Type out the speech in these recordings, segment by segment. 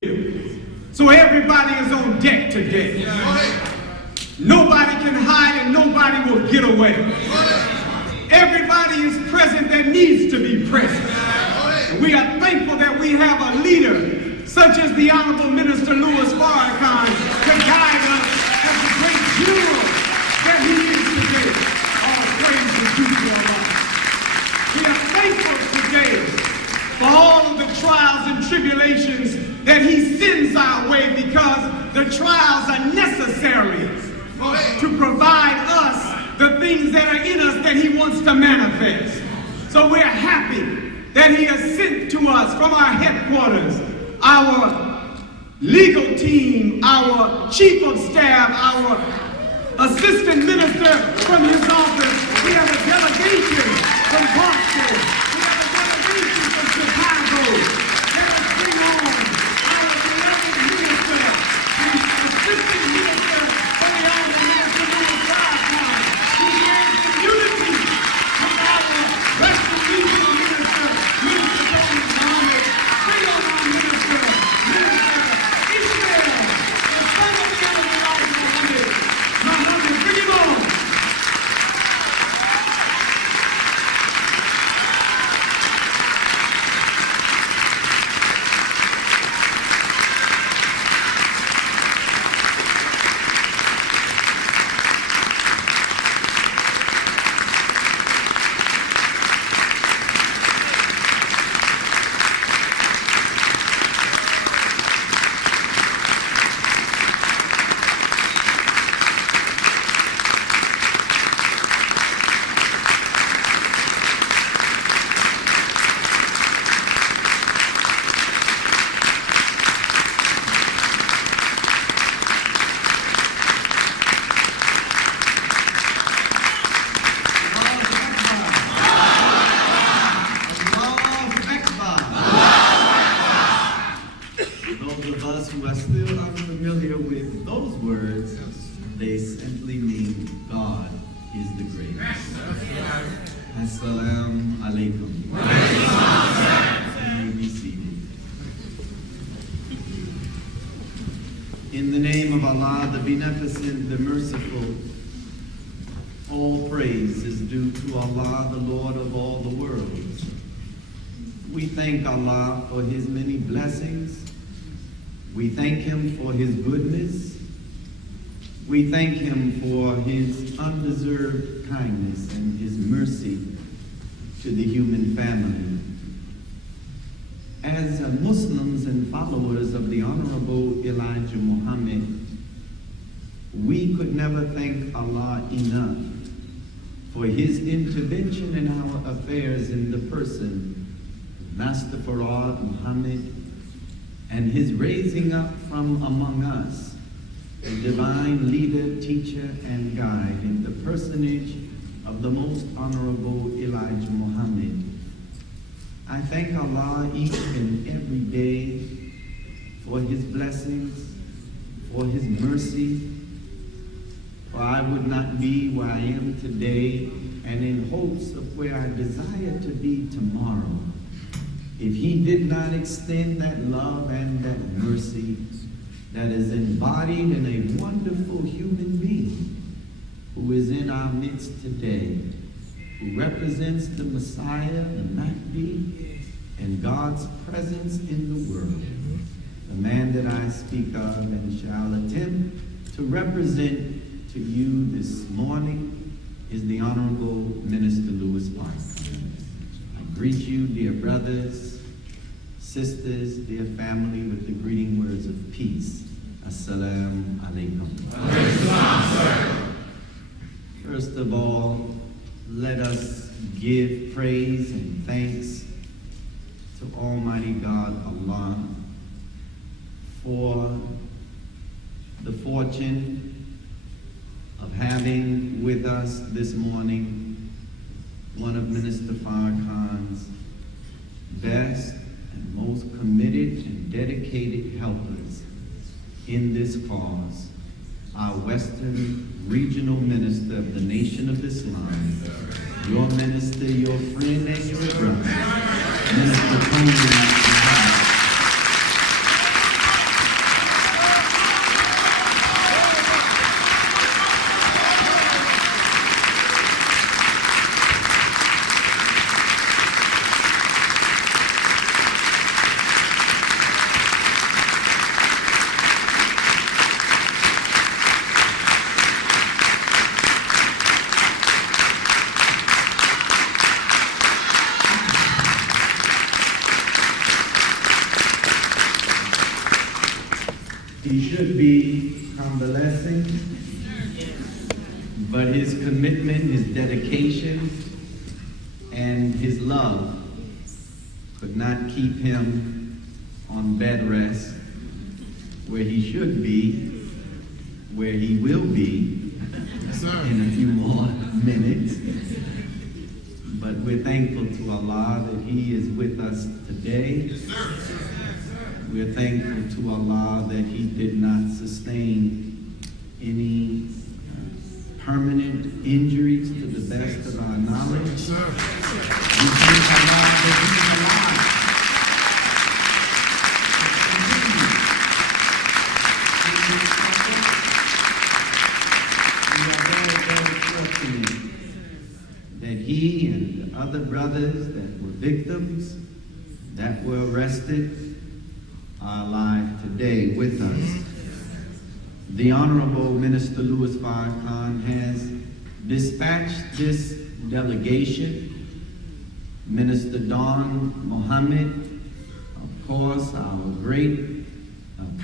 So everybody is on deck today. Nobody can hide and nobody will get away. Everybody is present that needs to be present. And we are thankful that we have a leader such as the Honorable Minister Louis Farrakhan to guide us as the great general that he is today. All praise is due to Allah. We are thankful today for all of the trials and tribulations that he sends our way, because the trials are necessary to provide us the things that are in us that he wants to manifest. So we're happy that he has sent to us from our headquarters our legal team, our chief of staff, our assistant minister from his office. We have a delegation from Boston. We have a delegation from Chicago. Let us bring on our beloved minister, the assistant minister from the Honorable Minister Louis Farrakhan, who shares the unity with our Western Regional Minister, Minister Tony Muhammad. Bring on our minister, Minister Ishmael, the son of the Honorable Muhammad. Bring him on. In the name of Allah, the Beneficent, the Merciful, all praise is due to Allah, the Lord of all the worlds. We thank Allah for his many blessings. We thank him for his goodness. We thank him for his undeserved kindness and his mercy to the human family. As Muslims and followers of the Honorable Elijah Muhammad, we could never thank Allah enough for his intervention in our affairs in the person of Master Farad Muhammad, and his raising up from among us a divine leader, teacher, and guide in the personage of the Most Honorable Elijah Muhammad. I thank Allah each and every day for his blessings, for his mercy, for I would not be where I am today and in hopes of where I desire to be tomorrow if he did not extend that love and that mercy that is embodied in a wonderful human being who is in our midst today, who represents the Messiah, the Mahdi, and God's presence in the world. The man that I speak of and shall attempt to represent to you this morning is the Honorable Minister Louis Farrakhan. I greet you, dear brothers, sisters, dear family, with the greeting words of peace. Assalamu alaikum. First of all, let us give praise and thanks to Almighty God, Allah, for the fortune of having with us this morning one of Minister Farrakhan's best and most committed and dedicated helpers in this cause, our Western Regional Minister of the Nation of Islam, your minister, your friend, and your brother, Minister Tony Muhammad. He should be convalescing, but his commitment, his dedication, and his love could not keep him on bed rest where he should be, where he will be in a few more minutes. But we're thankful to Allah that He is with us today. We're thankful to Allah that He did not sustain any permanent injuries to the best of our knowledge. We thank Allah that He's alive. We are very, very fortunate that he and the other brothers that were victims, that were arrested, are alive today with us. The Honorable Minister Louis Farrakhan has dispatched this delegation. Minister Don Mohammed, of course, our great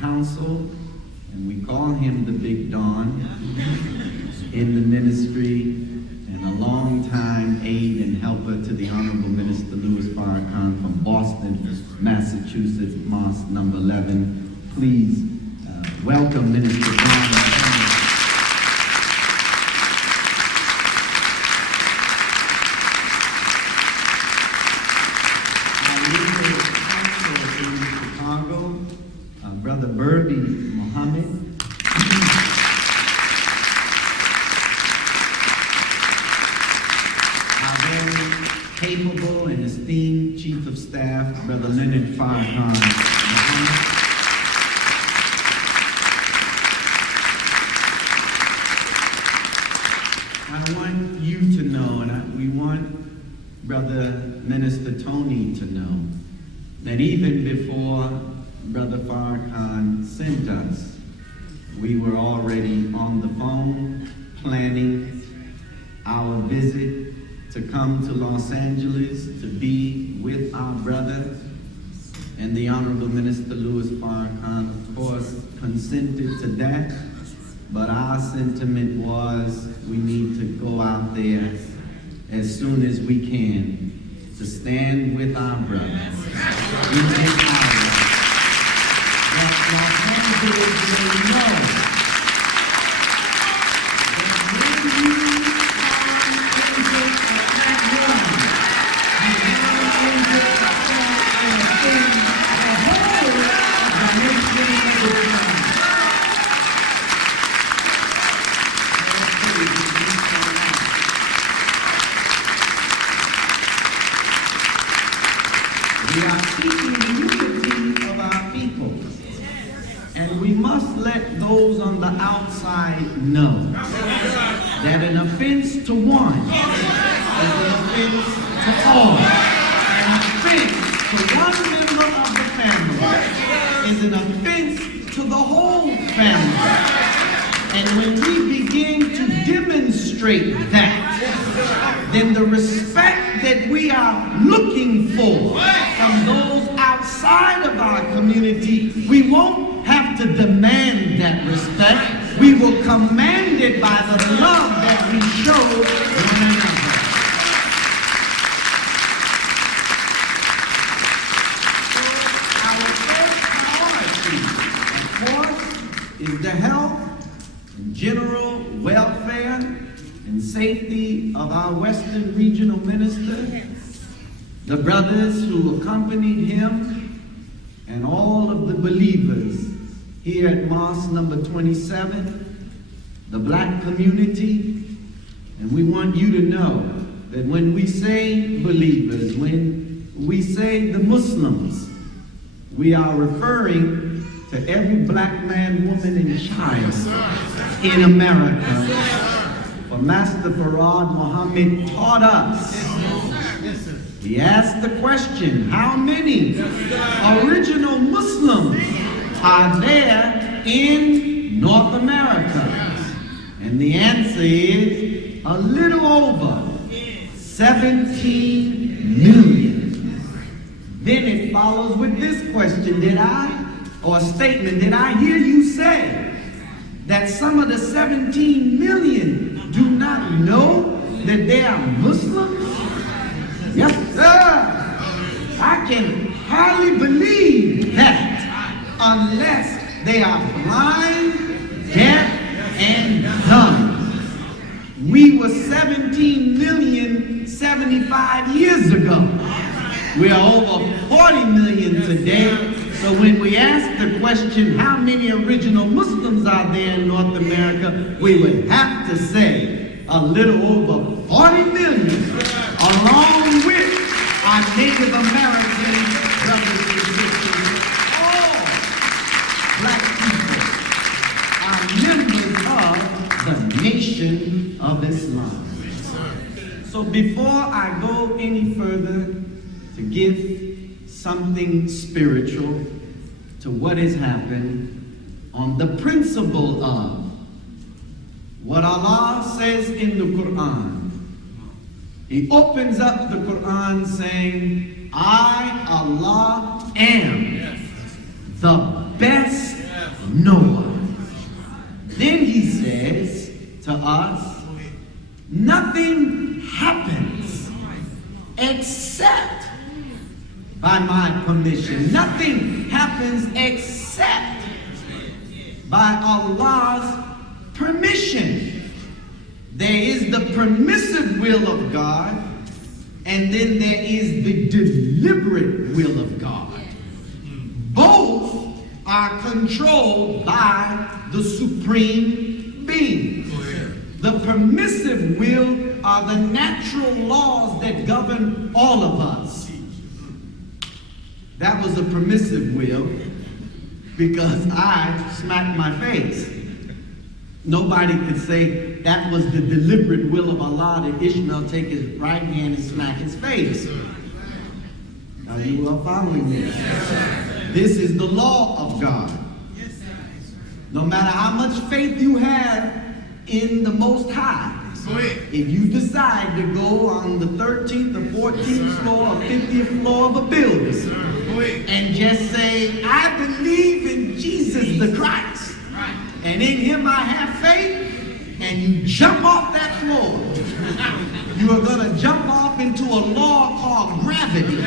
counsel, and we call him the Big Don in the ministry, and a long-time aide and helper to the Honorable Minister Louis Farrakhan from Boston, Massachusetts, Mosque number 11. Please welcome Minister Don. Brother Burby Muhammad. Our very capable and esteemed Chief of Staff, Brother Leonard Farrakhan Muhammad. I want you to know, and we want Brother Minister Tony to know, that even before Brother Farrakhan sent us, we were already on the phone planning our visit to come to Los Angeles to be with our brother. And the Honorable Minister Louis Farrakhan, of course, consented to that. But our sentiment was we need to go out there as soon as we can to stand with our brothers. We take ours. Los Angeles may know that when you are angels of that one, you are angels of that thing, the whole of the nation of Islam. We are seeking the unity of our people. And we must let those on the outside know that an offense to one is an offense to all. An offense to one member of the family is an offense to the whole family. And when we begin to demonstrate that, then the respect that we are looking for from those outside of our community, we won't have to demand that respect. We will command it by the love that we show one another. So our first priority, of course, is the health and general welfare and safety of our Western Regional Minister, the brothers who accompanied him, and all of the believers here at Mosque number 27, the black community. And we want you to know that when we say believers, when we say the Muslims, we are referring to every black man, woman, and child in America. For Master Farad Muhammad taught us. He asked the question, how many original Muslims are there in North America? And the answer is a little over 17 million. Then it follows with this question, did I or statement, did I hear you say that some of the 17 million do not know that they are Muslims? Yes, sir. I can hardly believe that unless they are blind, deaf, and dumb. We were 17 million 75 years ago. We are over 40 million today. So when we ask the question, how many original Muslims are there in North America, we would have to say a little over 40 million, along with our Native American brothers and sisters. All black people are members of the Nation of Islam. So before I go any further to give something spiritual to what has happened on the principle of what Allah says in the Quran. He opens up the Quran saying, I, Allah, am the best knower. Then he says to us, nothing happens except by my permission. Nothing happens except by Allah's permission. There is the permissive will of God, and then there is the deliberate will of God. Both are controlled by the Supreme Being. The permissive will are the natural laws that govern all of us. That was a permissive will because I smacked my face. Nobody could say that was the deliberate will of Allah that Ishmael take his right hand and smack his face. Are you all following this? This is the law of God. No matter how much faith you have in the Most High, if you decide to go on the 13th or 14th floor or 50th floor of a building and just say, I believe in Jesus the Christ, and in him I have faith, and you jump off that floor, you are going to jump off into a law called gravity.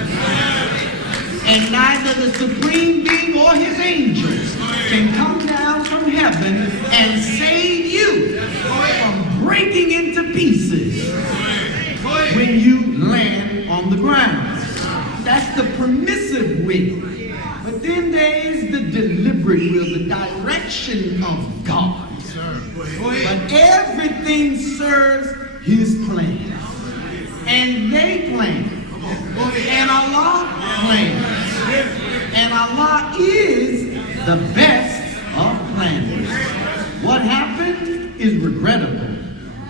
And neither the Supreme Being or his angels can come down from heaven and save you from breaking into pieces when you land on the ground. That's the permissive will. But then there is the deliberate will, the direction of God. But everything serves his plan. And they plan. And Allah plans. And Allah is the best of planners. What happened is regrettable.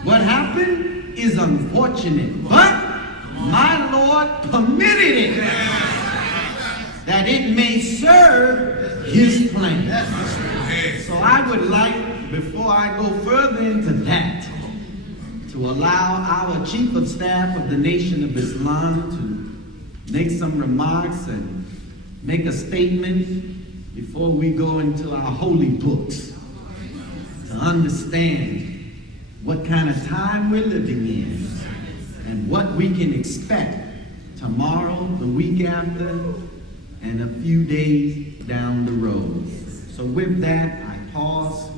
What happened is unfortunate. But my Lord permitted it that it may serve his plan. So I would like, before I go further into that, to allow our Chief of Staff of the Nation of Islam to make some remarks and make a statement before we go into our holy books to understand what kind of time we're living in and what we can expect tomorrow, the week after, and a few days down the road. So with that, I pause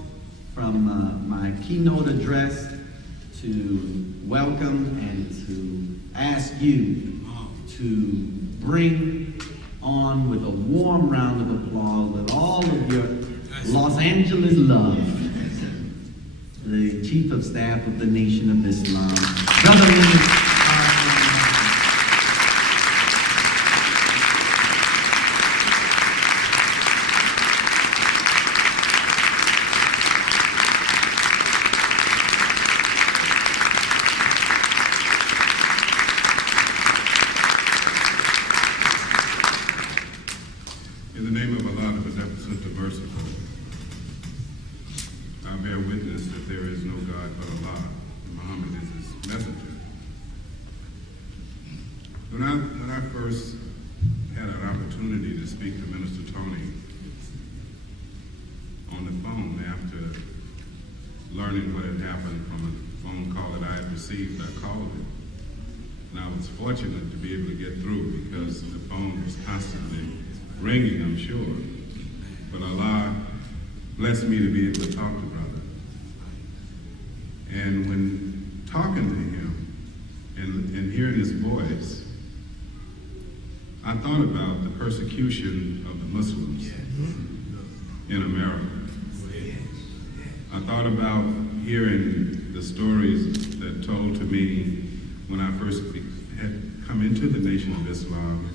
from my keynote address to welcome and to ask you to bring on with a warm round of applause with all of your Los Angeles love, the Chief of Staff of the Nation of Islam, Brother In the name of Allah, the beneficent, the merciful, I bear witness that there is no God but Allah, and Muhammad is his messenger. When I first had an opportunity to speak to Minister Tony learning what had happened from a phone call that I had received. I called it. And I was fortunate to be able to get through because the phone was constantly ringing, I'm sure. But Allah blessed me to be able to talk to brother. And when talking to him and hearing his voice, I thought about the persecution of the Muslims in America. I thought about hearing the stories that told to me when I first had come into the Nation of Islam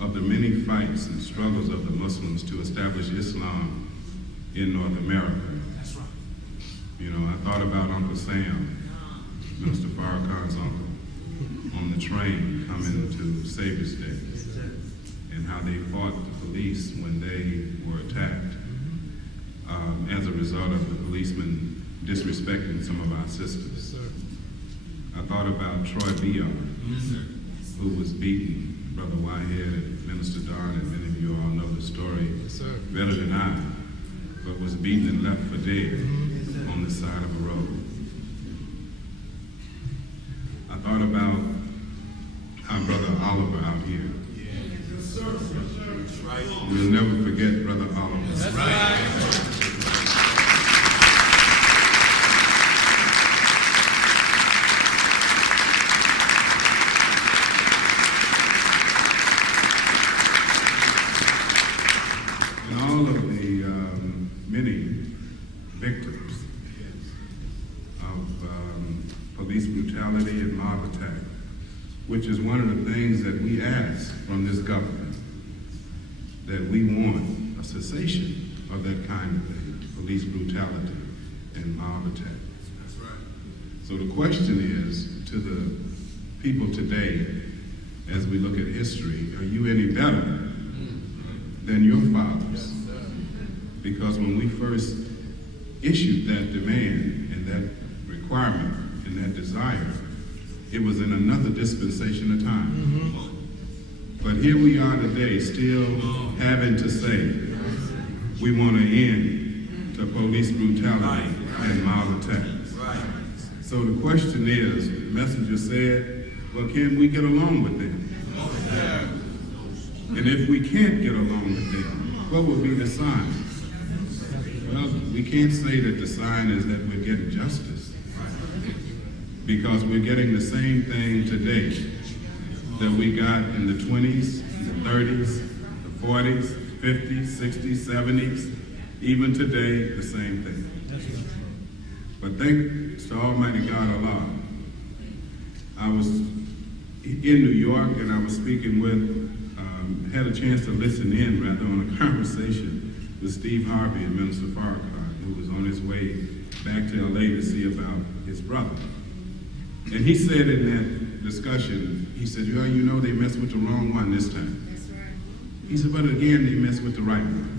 of the many fights and struggles of the Muslims to establish Islam in North America. That's right. You know, I thought about Uncle Sam, Minister Farrakhan's uncle, on the train coming to Savior's Day, and how they fought the police when they were attacked as a result of the policemen disrespecting some of our sisters. I thought about Troy Biar, who was beaten. Brother Whitehead and Minister Don, and many of you all know the story better than I, but was beaten and left for dead on the side of a road. I thought about our brother Oliver out here. We'll never forget Brother Oliver. That's right. Many victims of police brutality and mob attack, which is one of the things that we ask from this government, that we want a cessation of that kind of thing, police brutality and mob attack. That's right. So the question is to the people today, as we look at history, are you any better than your fathers? Because when we first issued that demand and that requirement and that desire, it was in another dispensation of time. But here we are today, still having to say we want to end to police brutality and mob attacks. So the question is, the messenger said, well, can we get along with them? And if we can't get along with them, what would be the sign? Well, we can't say that the sign is that we're getting justice, because we're getting the same thing today that we got in the 20s, the 30s, the 40s, 50s, 60s, 70s, even today, the same thing. But thanks to Almighty God Allah, I was in New York and I was speaking with, had a chance to listen in rather on a conversation with Steve Harvey and Minister Farrakhan, who was on his way back to LA to see about his brother. And he said in that discussion, he said, well, you know, they messed with the wrong one this time. That's right. He said, but again, they messed with the right one.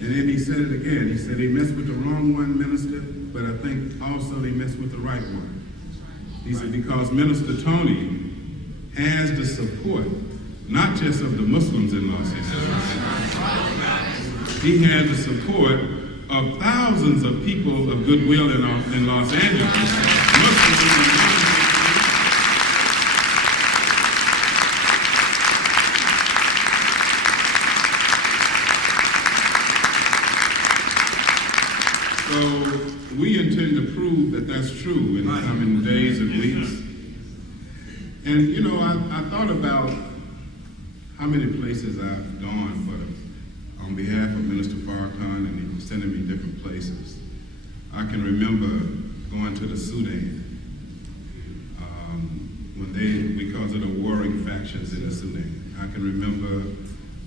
And then he said it again. He said, they messed with the wrong one, Minister, but I think also they messed with the right one. He said, because Minister Tony has the support, not just of the Muslims in Los Angeles. He has the support of thousands of people of goodwill in Los Angeles. Muslims So we intend to prove that that's true in the coming days and weeks. And you know, I thought about how many places I've gone on behalf of Minister Farrakhan, and he was sending me different places. I can remember going to the Sudan because of the warring factions in the Sudan. I can remember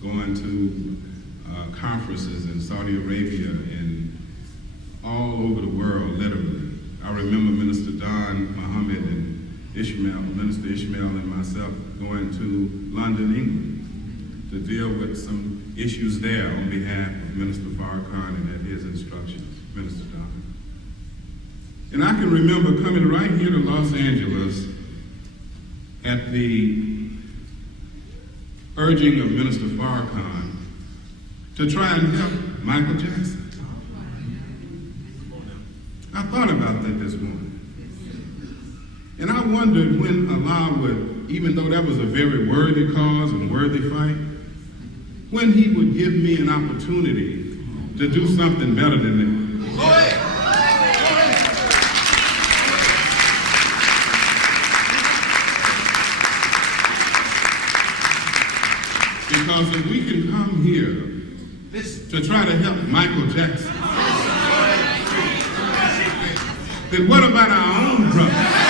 going to conferences in Saudi Arabia and all over the world, literally. I remember Minister Don Muhammad and Ishmael, Minister Ishmael and myself going to London, England, to deal with some issues there on behalf of Minister Farrakhan and at his instructions, Minister Don. And I can remember coming right here to Los Angeles at the urging of Minister Farrakhan to try and help Michael Jackson. I thought about that this morning. And I wondered when Allah would, even though that was a very worthy cause and worthy fight, when he would give me an opportunity to do something better than that. Because if we can come here to try to help Michael Jackson, then what about our own brother?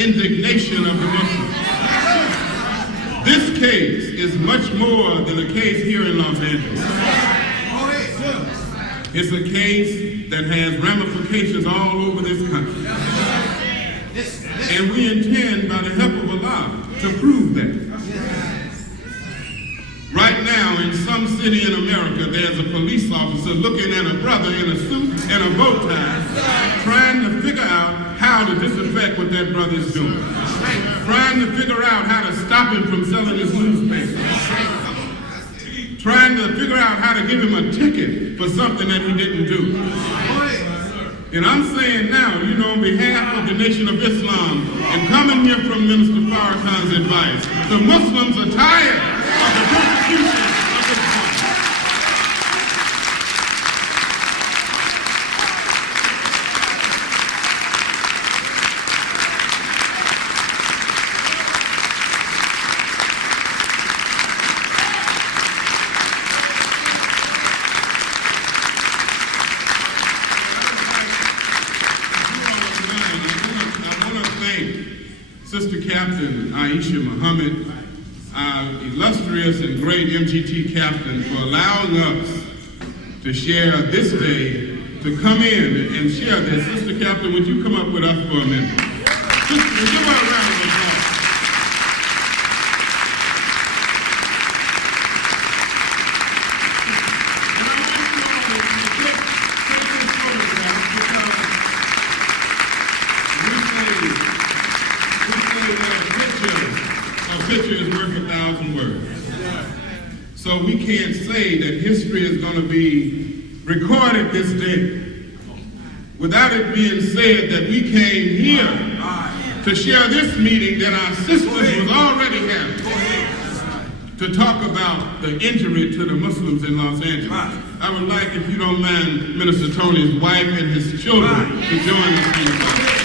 Indignation of the Muslims. This case is much more than a case here in Los Angeles. It's a case that has ramifications all over this country. And we intend, by the help of Allah, to prove that. Right now, in some city in America, there's a police officer looking at a brother in a suit and a bow tie, trying to figure out how to disinfect what that brother's doing. Trying to figure out how to stop him from selling his newspaper. Trying to figure out how to give him a ticket for something that he didn't do. And I'm saying now, on behalf of the Nation of Islam, and coming here from Minister Farrakhan's advice, the Muslims are tired of the persecution of this country. Sister Captain Aisha Muhammad, our illustrious and great MGT captain, for allowing us to share this day, to come in and share this. Sister Captain, would you come up with us for a minute? Sister, give her a round of applause. And I want you all to take this photograph because a picture is worth 1,000 words. So we can't say that history is going to be recorded this day without it being said that we came here to share this meeting that our sisters was already having, to talk about the injury to the Muslims in Los Angeles. I would like, if you don't mind, Minister Tony's wife and his children to join us in the photo.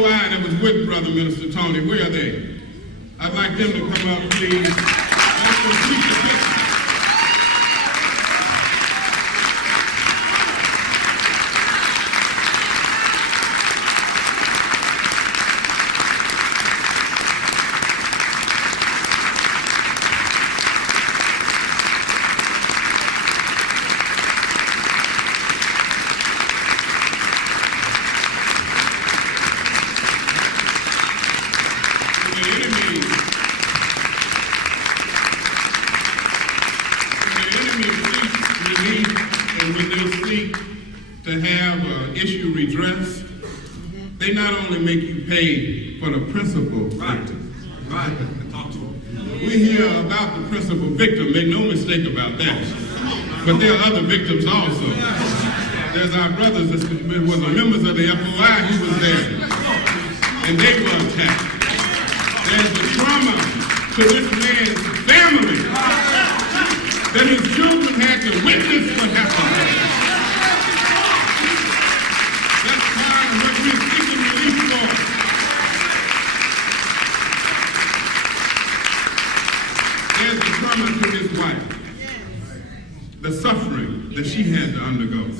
That was with Brother Minister Tony. Where are they? I'd like them to come up, please. To have an issue redressed, they not only make you pay for the principal victim. Right. Talk to him. We hear about the principal victim, make no mistake about that. But there are other victims also. There's our brothers that were the members of the FOI, he was there. And they were attacked. There's the trauma to this man's family that his children had to witness what happened. That's part of what we're seeking relief for.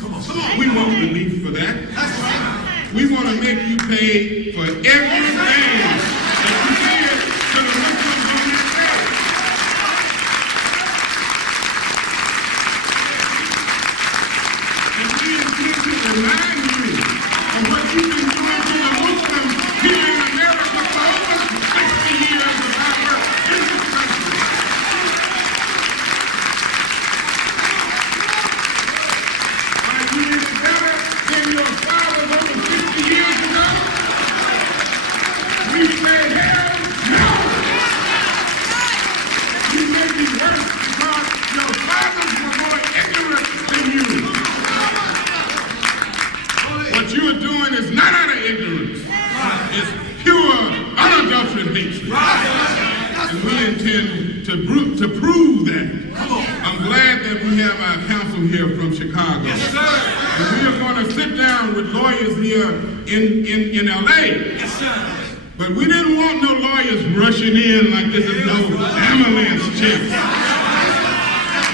We want relief for that. We want to make you pay for everything that you did to the Muslims on this day. And we intend to remind you of what you've been doing to the Muslims here in America for over 60 years of our work in this country. Are you any better than your fathers over 50 years ago? We say hell no! You may be worse because your fathers were more ignorant than you. What you are doing is not out of ignorance. It's pure, unadulterated hatred. And we intend to prove that. I'm glad that we have our counsel here from Chicago. And we are going to sit down with lawyers here in L.A. But we didn't want no lawyers rushing in like this is no ambulance check.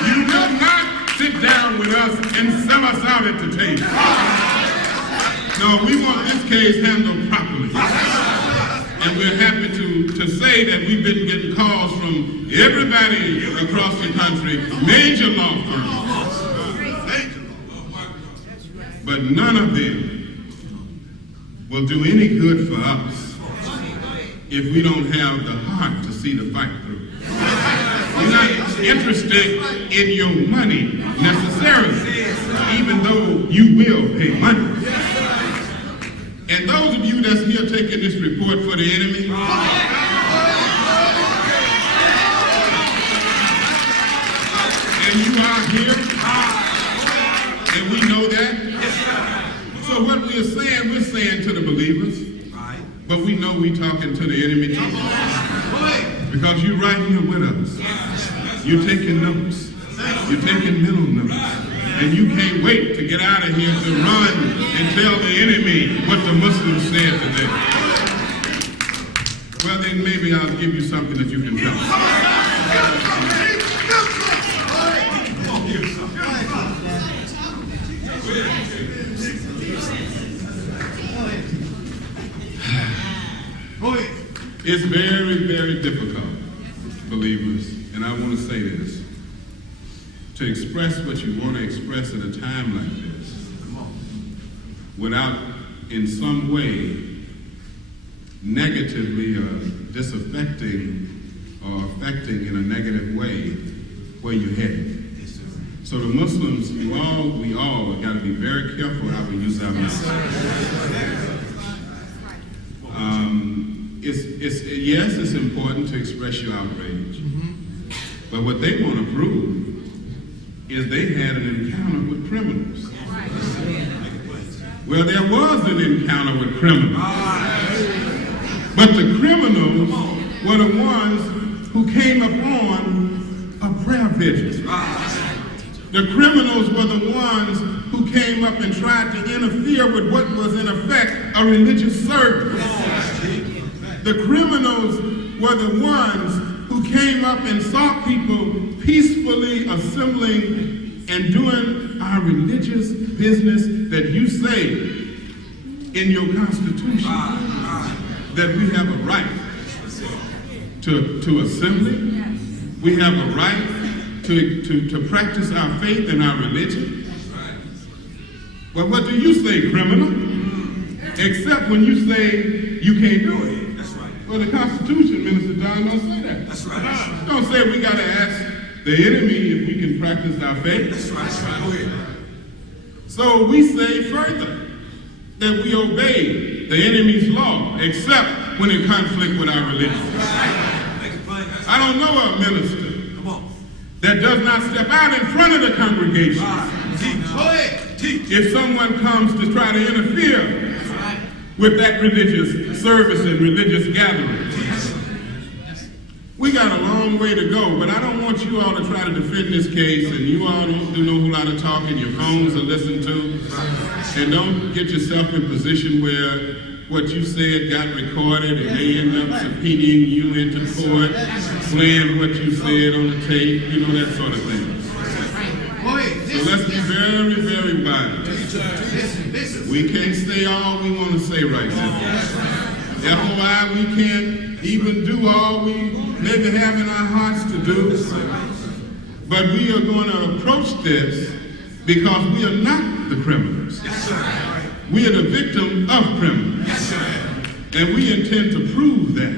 You will not sit down with us and sell us out at the table. No, we want this case handled properly. And we're happy to say that we've been getting calls from everybody across the country, major law firms. But none of them will do any good for us if we don't have the heart to see the fight through. We're not interested in your money necessarily, even though you will pay money. And those of you that's here taking this report for the enemy, and you are here, and we know that. So what we're saying to the believers, but we know we're talking to the enemy too. Because you're right here with us. You're taking notes. You're taking mental notes. And you can't wait to get out of here to run and tell the enemy what the Muslims said today. Well, then maybe I'll give you something that you can tell. It's very, very difficult, believers, and I want to say this, to express what you want to express at a time like this without in some way negatively or disaffecting or affecting in a negative way where you're headed. So the Muslims, we all got to be very careful how we use our mouths. Yes, it's important to express your outrage, but what they want to prove is they had an encounter with criminals. Well, there was an encounter with criminals, but the criminals were the ones who came upon a prayer vigil. The criminals were the ones who came up and tried to interfere with what was in effect a religious service. The criminals were the ones who came up and saw people peacefully assembling and doing our religious business that you say in your Constitution that we have a right to assembly. We have a right to practice our faith and our religion. Well, what do you say, criminal? Except when you say you can't do it. Well, the Constitution, Minister Don, don't say that. That's right. Don't say we got to ask the enemy if we can practice our faith. That's right. Go ahead. So we say further that we obey the enemy's law, except when in conflict with our religion. I don't know a minister that does not step out in front of the congregation if someone comes to try to interfere with that religious service and religious gathering. We got a long way to go, but I don't want you all to try to defend this case, and you all don't do no whole lot of talking, your phones are listened to, and don't get yourself in a position where what you said got recorded and they end up subpoenaing you into court, playing what you said on the tape, you know, that sort of thing. So let's be very, very wise. We can't say all we want to say right now. FOI, we can't even do all we maybe have in our hearts to do. But we are going to approach this because we are not the criminals. We are the victim of criminals. And we intend to prove that.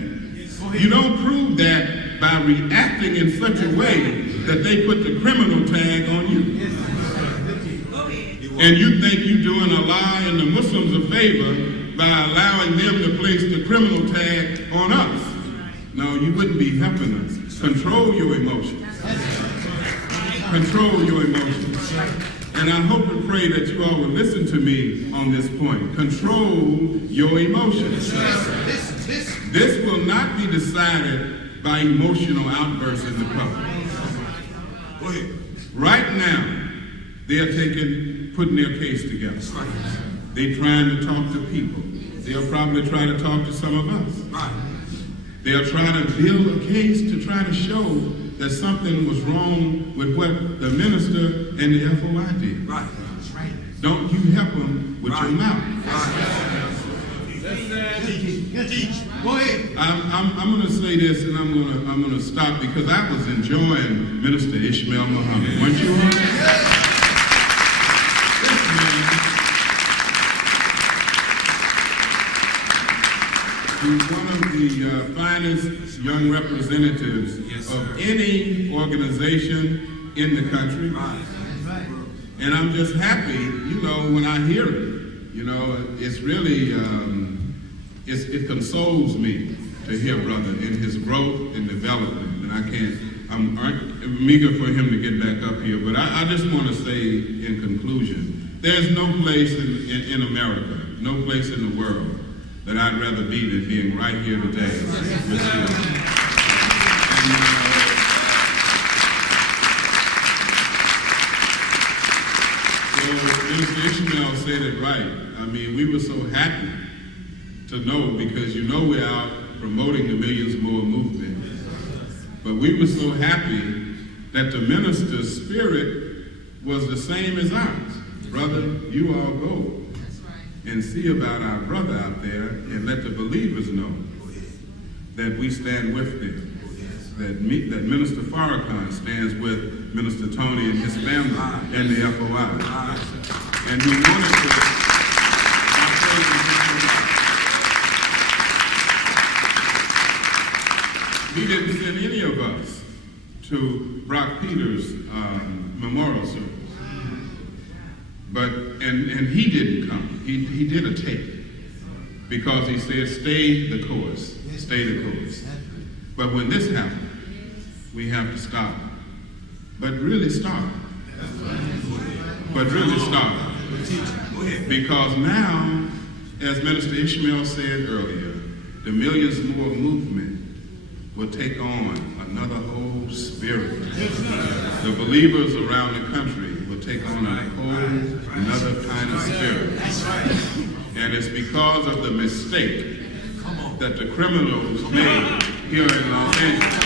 You don't prove that by reacting in such a way that they put the criminal tag on you. And you think you're doing Allah and the Muslims a favor by allowing them to place the criminal tag on us. No, you wouldn't be helping us. Control your emotions. Control your emotions. And I hope and pray that you all will listen to me on this point. Control your emotions. This will not be decided by emotional outbursts in the public. Right now, they are putting their case together. They're trying to talk to people. They'll probably try to talk to some of us. They'll try to build a case to try to show that something was wrong with what the minister and the FOI did. Don't you help them with your mouth. Go ahead. I'm going to say this, and I'm going to stop because I was enjoying Minister Ishmael Muhammad. Weren't you all? This man, he's one of the finest young representatives of any organization in the country. And I'm just happy, when I hear it. It's really, it consoles me to hear brother in his growth and development. And I'm eager for him to get back up here. But I just want to say in conclusion, there's no place in America, no place in the world that I'd rather be than being right here today with you. Mr. Ishmael said it right. I mean, we were so happy to know because we're out promoting the Millions More movement. But we were so happy that the minister's spirit was the same as ours. Brother, you all go and see about our brother out there and let the believers know that we stand with them. That Minister Farrakhan stands with Minister Tony and his family and the FOI. And we wanted to... He didn't send any of us to Brock Peters' memorial service. And he didn't come. He did a tape because he said, stay the course. Stay the course. But when this happened, we have to stop. But really stop. But really stop. Because now, as Minister Ishmael said earlier, the Millions More movement will take on another whole spirit. The believers around the country will take on a whole another kind of spirit. And it's because of the mistake that the criminals made here in Los Angeles.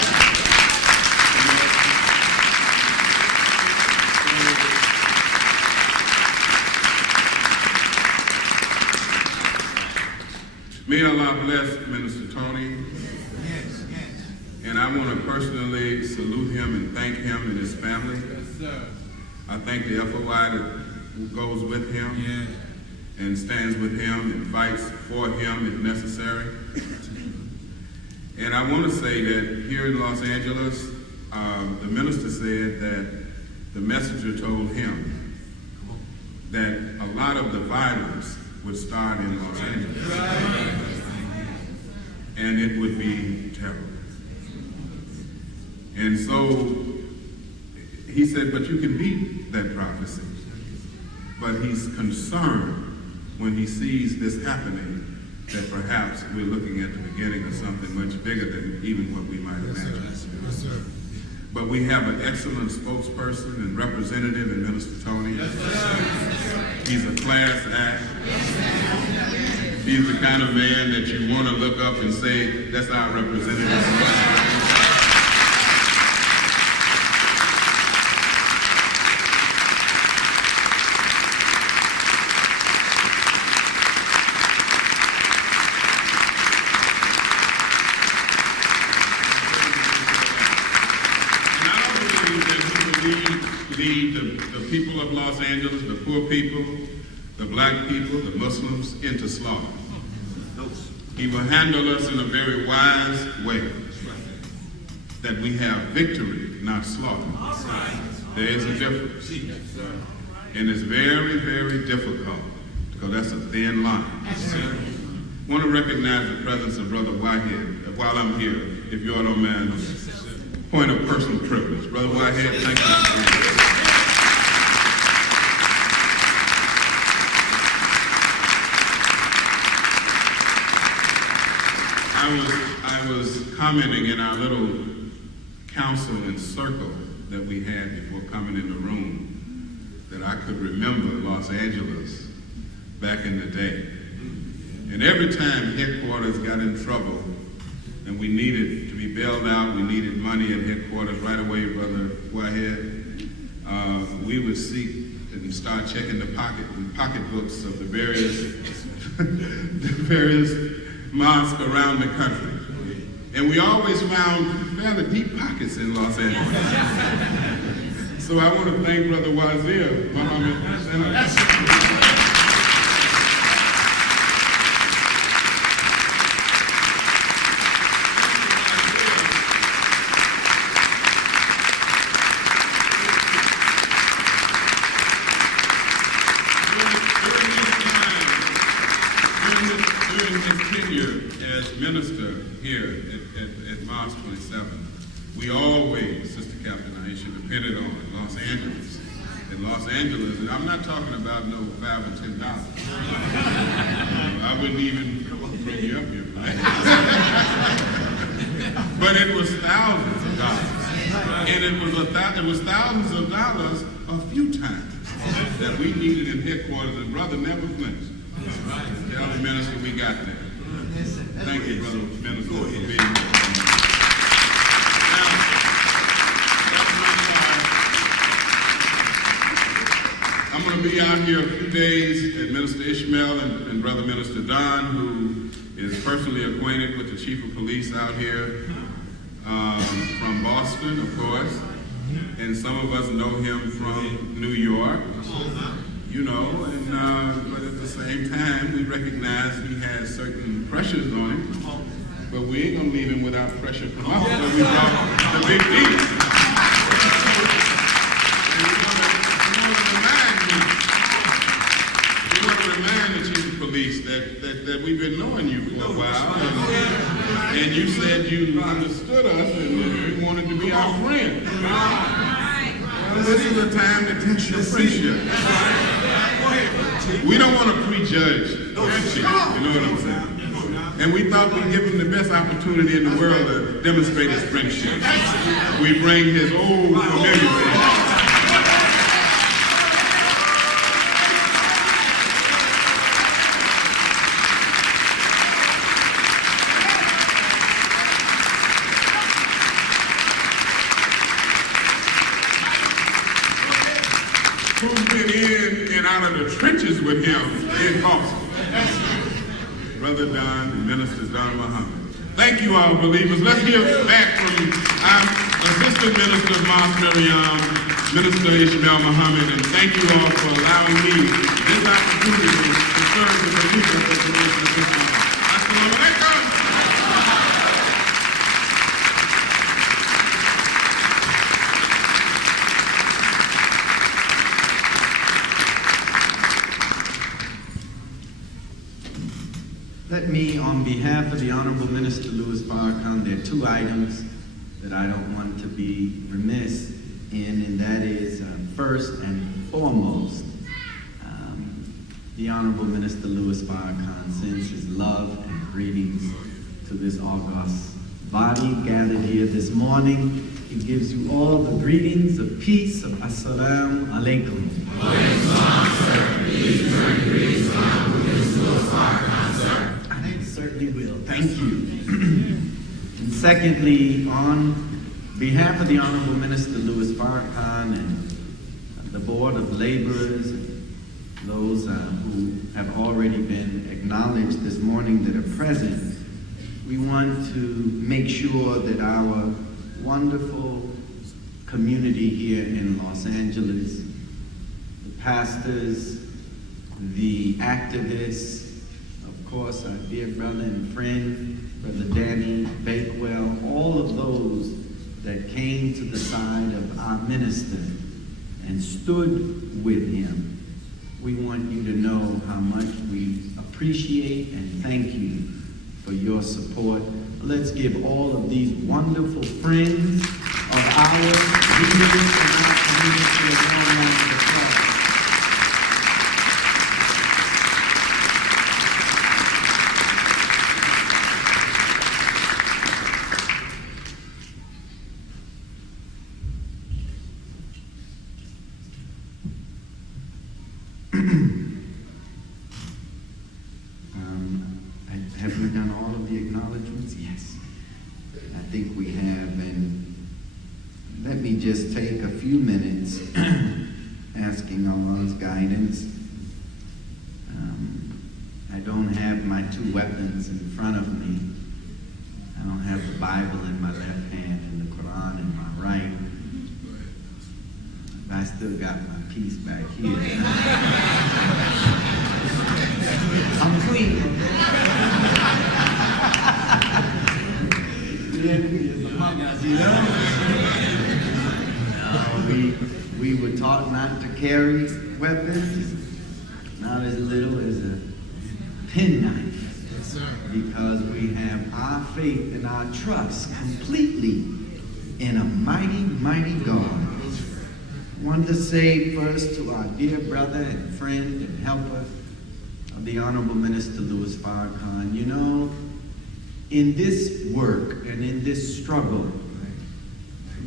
May Allah bless Minister Tony. And I want to personally salute him and thank him and his family. I thank the FOI that goes with him and stands with him and fights for him if necessary. And I want to say that here in Los Angeles, the minister said that the messenger told him that a lot of the violence would start in Los Angeles. And it would be terrible. And so he said, but you can beat that prophecy. But he's concerned when he sees this happening that perhaps we're looking at the beginning of something much bigger than even what we might imagine. Yes, sir. But we have an excellent spokesperson and representative in Minister Tony. Yes, sir. He's a class act. He's the kind of man that you want to look up and say, that's our representative. lead the people of Los Angeles, the poor people, the black people, the Muslims, into slaughter. He will handle us in a very wise way, that we have victory, not slaughter. There is a difference. And it's very, very difficult, because that's a thin line. I want to recognize the presence of Brother Whitehead while I'm here, if you all don't mind. Point of personal privilege. Brother Whitehead, thank you. I was commenting in our little council and circle that we had before coming in the room that I could remember Los Angeles back in the day. And every time headquarters got in trouble and we needed to be bailed out, we needed money at headquarters right away, Brother Whitehead, we would seek and start checking the pocketbooks of the various mosques around the country. And we always found fairly deep pockets in Los Angeles. So I want to thank Brother Wazir Muhammad. Minister here at Mosque 27, we always, Sister Captain Aisha, depended on Los Angeles. In Los Angeles, and I'm not talking about no $5 and $10. I wouldn't even bring you up here, right? But it was thousands of dollars. And it was thousands of dollars a few times that we needed in headquarters, and brother never flinched. Tell the minister we got that. Thank you, Brother Minister, for being here. Now, I'm going to be out here a few days at Minister Ishmael and Brother Minister Don, who is personally acquainted with the Chief of Police out here from Boston, of course. And some of us know him from New York. You know, but at the same time, we recognize he has certain pressures on him, but we ain't gonna leave him without pressure from us. So we brought the big deal. We want to remind the Chief of Police that we've been knowing you for a while, and you said you understood us and you wanted to be our friend. Well, this is a time to test your friendship. We don't want to prejudge friendship, you know what I'm saying? And we thought we'd give him the best opportunity in the world to demonstrate his friendship. We bring his old familiar friend. Who's been in and out of the trenches with him in Boston. Brother Don, Minister Don Muhammad. Thank you all, believers. Let's hear back from our Assistant Minister of Mosque Miriam, Minister Ishmael Muhammad, and thank you all for allowing me this opportunity to serve the believers of the nation of Islam. Assalamu alaikum. Let me, on behalf of the Honorable Minister Louis Farrakhan, there are two items that I don't want to be remiss in, and that is, first and foremost, the Honorable Minister Louis Farrakhan sends his love and greetings to this august body gathered here this morning. He gives you all the greetings of peace, of Assalamu alaikum. Please return greetings to Honorable Minister Louis Farrakhan, sir. Certainly will. Thank you. And secondly, on behalf of the Honorable Minister Louis Farrakhan and the Board of Laborers, and those who have already been acknowledged this morning that are present, we want to make sure that our wonderful community here in Los Angeles, the pastors, the activists, of course, our dear brother and friend, Brother Danny Bakewell, all of those that came to the side of our minister and stood with him. We want you to know how much we appreciate and thank you for your support. Let's give all of these wonderful friends of ours, leaders in our community, a warm round of applause. Have we done all of the acknowledgments? Yes. I think we have, and let me just take a few minutes asking Allah's guidance. I don't have my two weapons in front of me. I don't have the Bible in my left hand and the Quran in my right. But I still got my piece back here. I'm clean. You know? We were taught not to carry weapons, not as little as a penknife, because we have our faith and our trust completely in a mighty, mighty God. I wanted to say first to our dear brother and friend and helper, the Honorable Minister Louis Farrakhan, you know, in this work and in this struggle,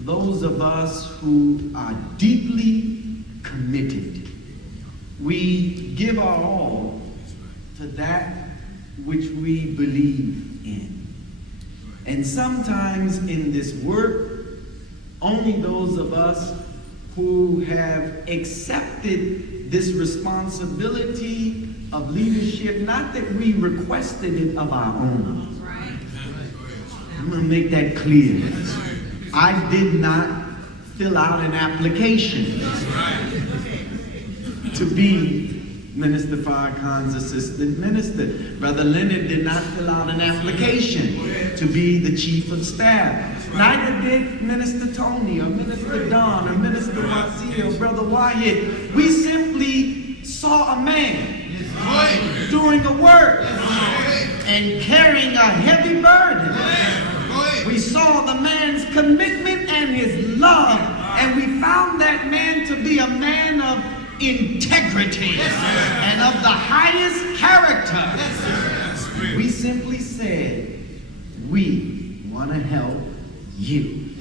those of us who are deeply committed, we give our all to that which we believe in. And sometimes in this work, only those of us who have accepted this responsibility of leadership, not that we requested it of our own. I'm going to make that clear. I did not fill out an application to be Minister Farrakhan's assistant minister. Brother Leonard did not fill out an application to be the chief of staff. Neither did Minister Tony or Minister Don or Minister Wazir or Brother Wyatt. We simply saw a man doing a work and carrying a heavy burden. We saw the man's commitment and his love, and we found that man to be a man of integrity and of the highest character. We simply said, we want to help you.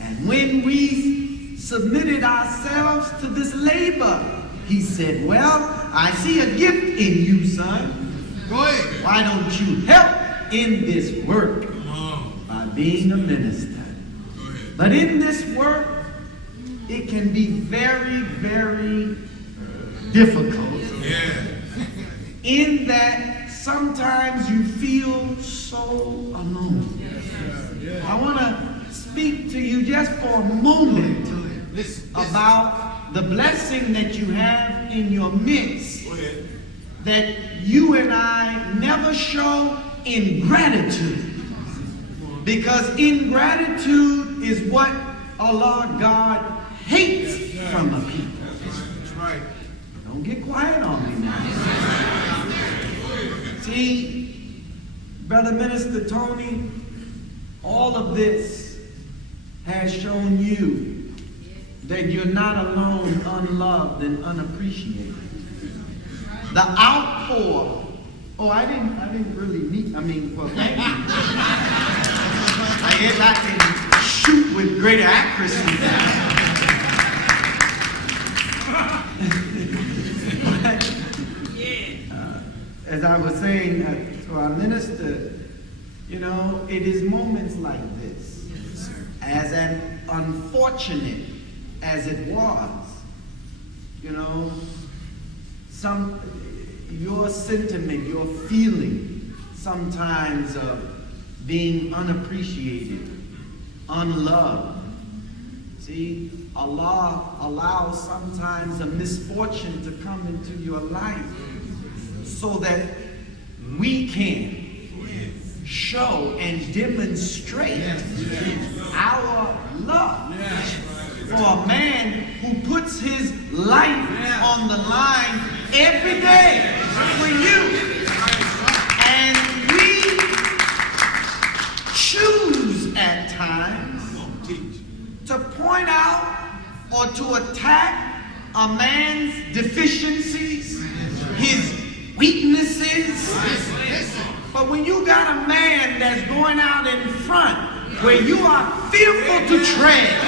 And when we submitted ourselves to this labor, he said, well, I see a gift in you, son. Why don't you help in this work by being a minister? But in this work, it can be very, very difficult. In that sometimes you feel so alone. I want to speak to you just for a moment about the blessing that you have in your midst that you and I never show ingratitude. Because ingratitude is what Allah God hates from a people. That's right. Don't get quiet on me now. See, Brother Minister Tony, all of this has shown you that you're not alone, unloved, and unappreciated. The outpour. Oh, I didn't really meet. Well, thank you. I guess I can shoot with greater accuracy now. As I was saying to our minister, you know, it is moments like this, as unfortunate as it was, you know, your sentiment, your feeling sometimes of being unappreciated, unloved. See, Allah allows sometimes a misfortune to come into your life so that we can show and demonstrate our love for a man who puts his life on the line every day for you. And we choose at times to point out or to attack a man's deficiencies, his weaknesses. But when you got a man that's going out in front where you are fearful to tread,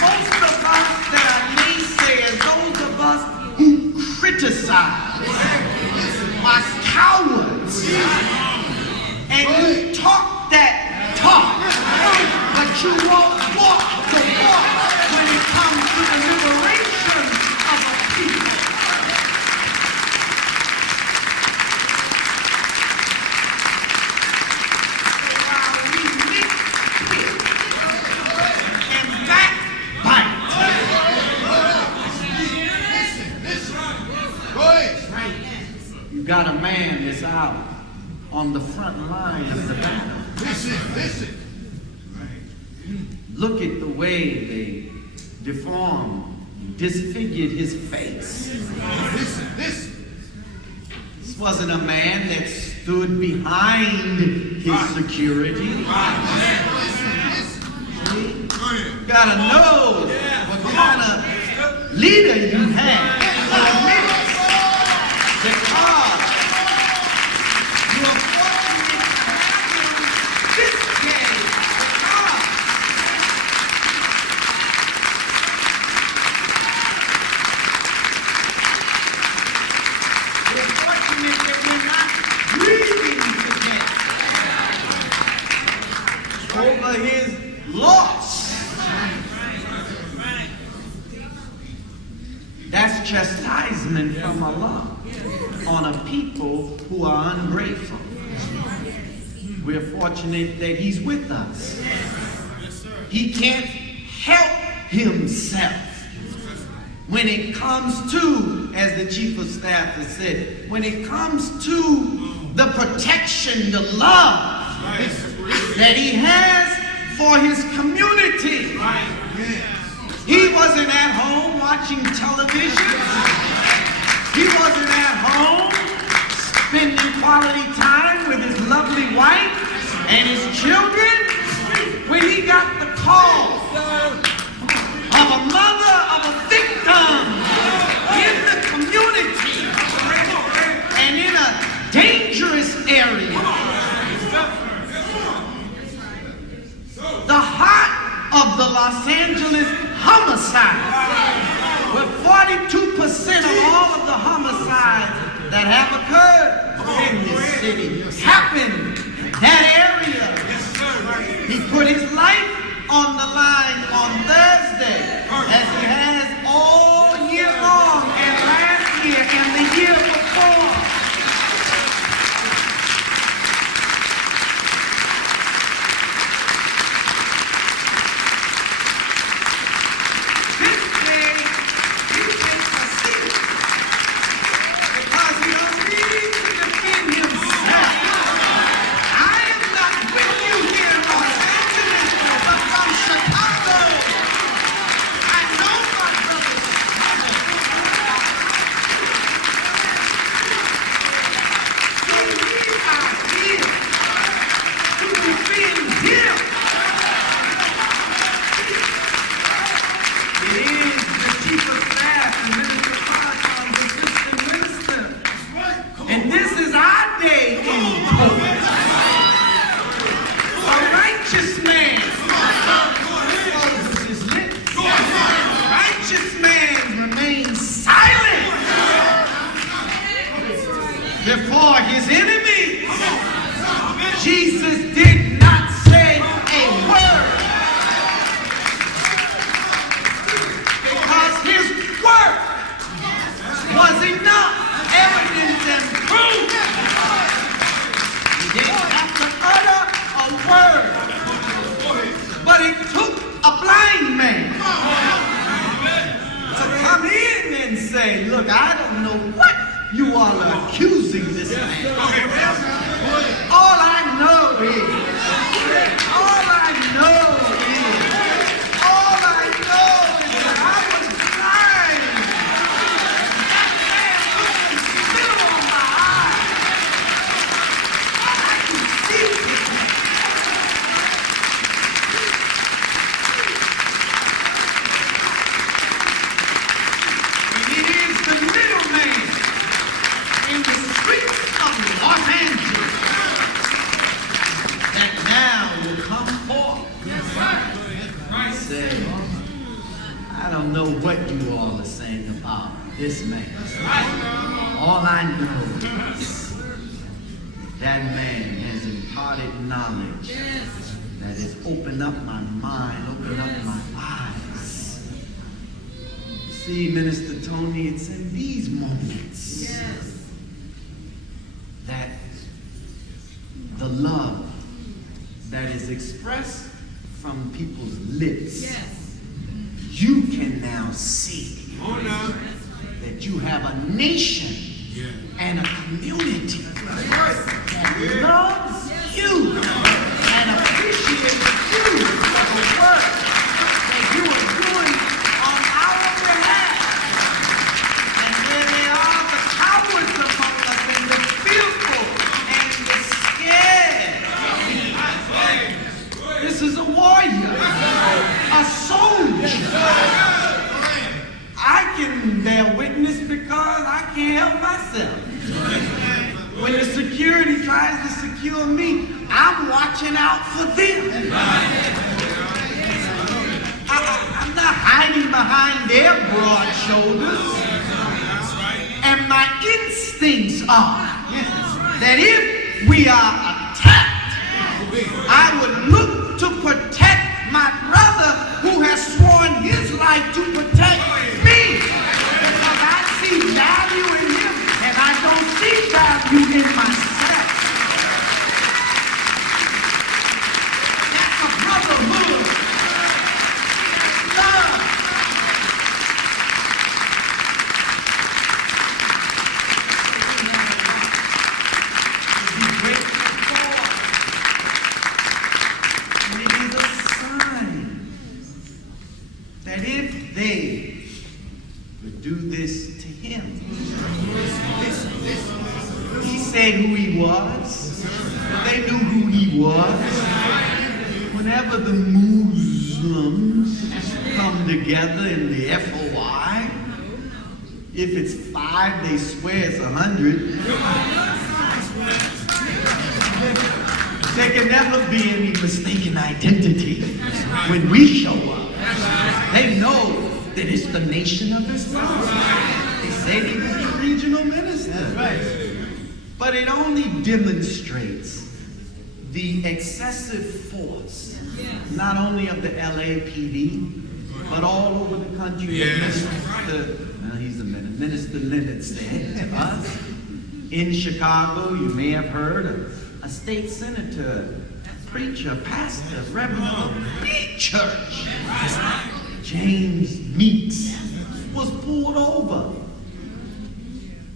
most of us that are naysayers, those of us who criticize, are cowards, and you talk that talk, but you won't walk the walk when it comes to the liberation of a people. You got a man that's out on the front line of the battle. Listen. Look at the way they deformed, disfigured his face. This wasn't a man that stood behind his security. You gotta know what kind of leader you have. Because you are fortunate to have him this day. We're fortunate that we're not grieving today over his loss. That's chastisement from Allah on a people who are ungrateful. We're fortunate that he's with us. He can't help himself when it comes to, as the chief of staff has said, when it comes to the protection, the love that he has for his community. He wasn't at home watching television. He wasn't at home spending quality time with his lovely wife and his children when he got the call of a mother of a victim in the community and in a dangerous area. The heart of the Los Angeles homicide, where 42% of all of the homicides that have occurred in this city happened in that area. He put his life on the line on Thursday, as he has all year long, and last year and the year before. Before his enemies, Jesus did not say a word, because his word was enough evidence and proof. He didn't have to utter a word, but it took a black using this man. All I know is that I was blind. That man put spit on my eye. I could see him. And it is the middleman in the streets of Los Angeles that now will come forth. And say, I don't know what you all are saying about this man. All I know is that man has imparted knowledge that has opened up my mind, opened up my eyes. See, Minister Tony, it's in these moments that the love that is expressed from people's lips, you can now see that you have a nation and a community that loves you and appreciates you for the work that you are doing on our behalf. And where there are the cowards among us and the fearful and the scared, this is a warrior, a soldier. I can bear witness because I can't help myself. When the security tries to secure me, I'm watching out for them. I'm not hiding behind their broad shoulders. And my instincts are that if we are attacked, I would look to protect my brother who has sworn his life to protect me. Because I see value in him and I don't see value in myself. That's a brotherhood. Love. To be grateful for. And it is a sign that if they would do this to him, he said who he was. They knew who he was. Whenever the Muslims come together in the FOI, if it's 5, they swear it's 100. There can never be any mistaken identity when we show up. They know that it's the Nation of Islam. They say he was the regional minister. But it only demonstrates the excessive force, not only of the LAPD, but all over the country. Minister Leonard said to us. In Chicago, you may have heard a state senator, preacher, pastor, reverend of a big church, James Meeks, was pulled over.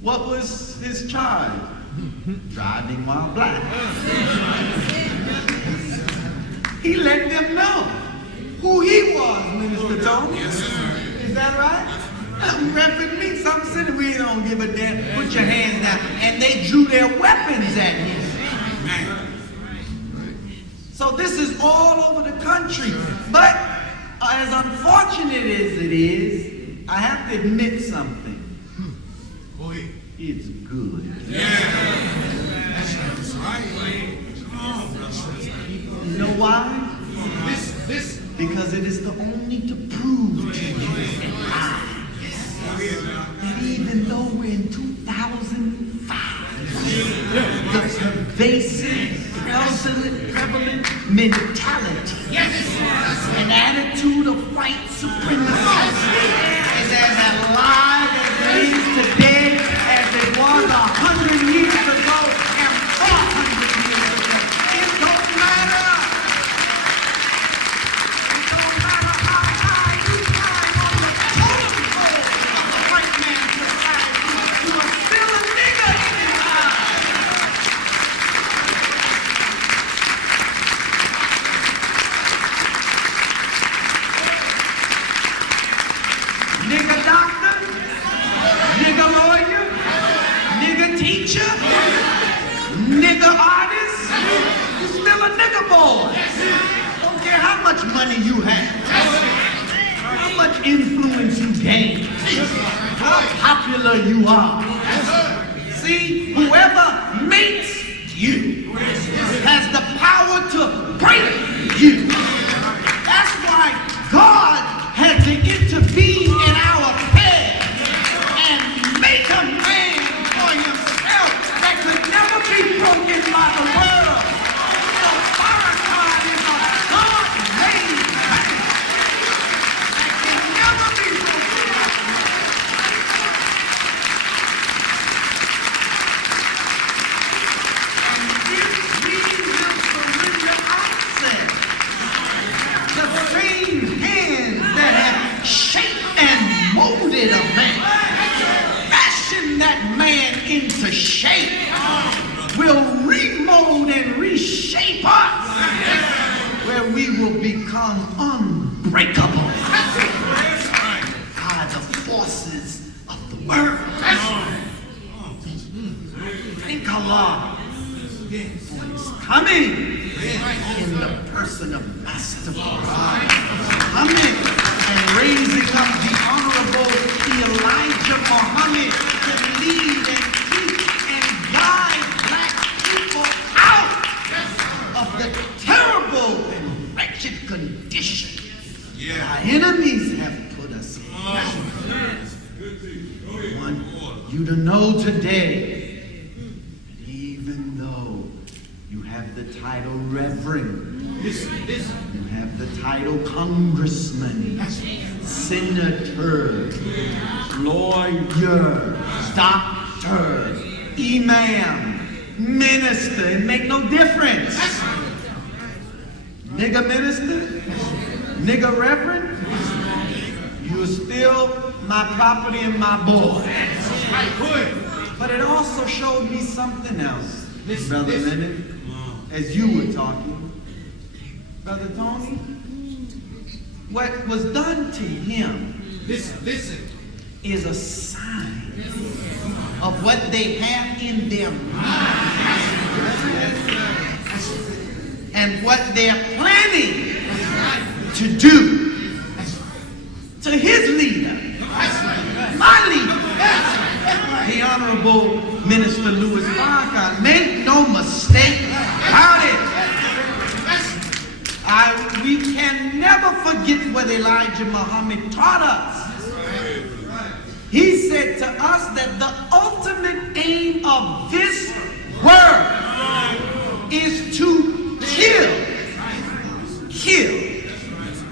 What was his charge? Driving while black. He let them know who he was, Minister Tony. Is that right? Reverend Meeks, I'm sitting, we don't give a damn. Put your hands down. And they drew their weapons at him. So this is all over the country. But as unfortunate as it is, I have to admit something. It's good. You know why? Because it is the only to prove to you and I that even though we're in 2005, the pervasive, prevalent mentality, an attitude of white supremacy is as alive as it is today as it was 100 years ago and 400 years ago. It don't matter. It don't matter how high you climb on the totem pole of the white man's society. You are still a nigger in his eyes. Nigger artist, you're still a nigger boy. Don't care how much money you have, how much influence you gain, how popular you are. See, whoever makes you has the power to break you. That's why God had to intervene in our past and make a man for himself that could never be broken by the world. So Sharaton is a God-made man that can never be broken. And if we will surrender ourselves, the same hands that have shaped and molded a man, fashion that man into shape, will remold and reshape us, where we will become unbreakable by the forces of the world. Thank Allah for his coming in the person of Master God, coming and raising up the Honorable Elijah Muhammad to lead and teach and guide black people out of the terrible and wretched condition our enemies have put us in. I want you to know today, even though you have the title Reverend, you have the title Congressman, Senator, Lawyer, Doctor, Imam, Minister, it make no difference. Nigger minister, nigger reverend, you're still my property and my boy. But it also showed me something else, Brother Leonard, as you were talking. Brother Tony, what was done to him is a sign of what they have in their minds and what they're planning to do to his leader, my leader, the Honorable Minister Louis Farrakhan. Make no mistake about it. We can never forget what Elijah Muhammad taught us. He said to us that the ultimate aim of this world is to kill,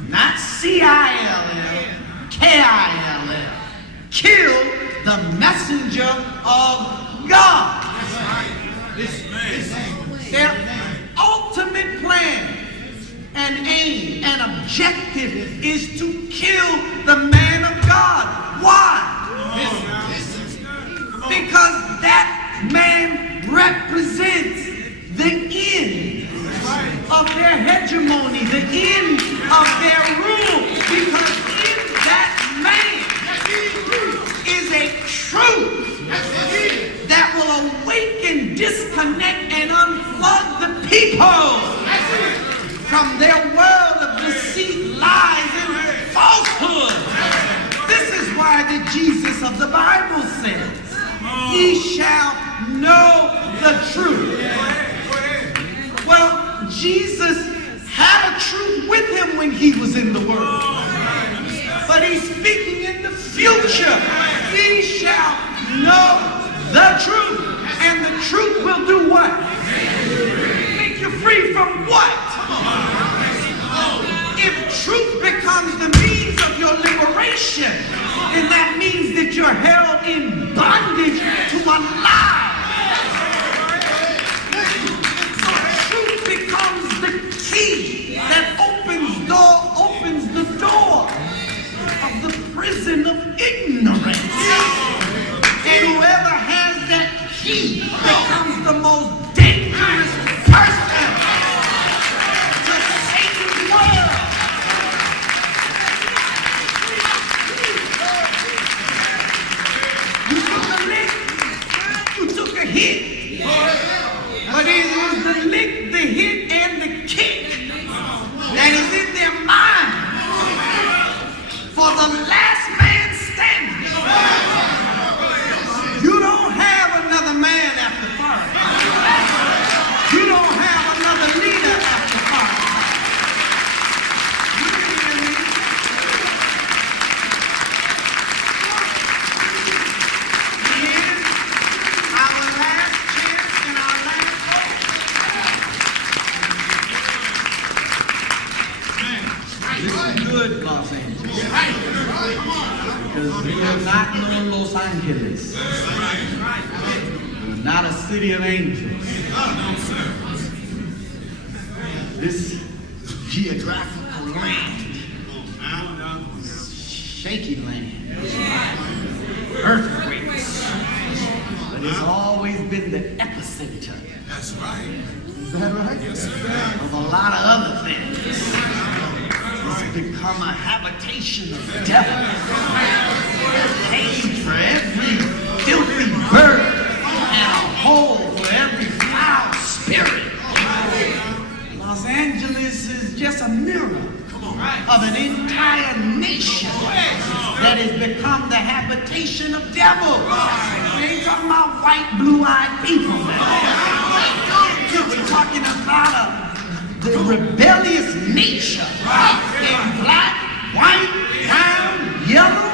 not C-I-L-L, K-I-L-L, kill the messenger of God. Their ultimate plan and aim and objective is to kill the man of God. Why? Because that man represents the end of their hegemony, the end of their rule. Because in that man is a truth that will awaken, disconnect, and unplug the people from their world of deceit, lies, and falsehood. This is why the Jesus of the Bible says, ye shall know the truth. Well, Jesus had a truth with him when he was in the world. But he's speaking in the future. Ye shall know the truth. And the truth will do what? Make you free from what? If truth becomes the means of your liberation, then that means that you're held in bondage to a lie. So truth becomes the key that opens the door of the prison of ignorance. And whoever has that key becomes the most dangerous person to Satan's world. You took the lick, you hit. But it was the lick, the hit, and the kick that is in their mind for the last man standing. You don't have another man after Farrakhan. You don't have another leader after Farrakhan. Good Los Angeles. Because we are not known Los Angeles. We're not a city of angels. This geographical land is shaky land. Earthquakes. But it's always been the epicenter. That's right. Is that right? Yes, sir. Of a lot of other things. It's become a habitation of the devil. Cage for every filthy bird and a hole for every foul spirit. Los Angeles is just a mirror of an entire nation that has become the habitation of devils. We ain't talking about white, blue-eyed people, man. We're talking about the rebellious nature in black, white, brown, yellow.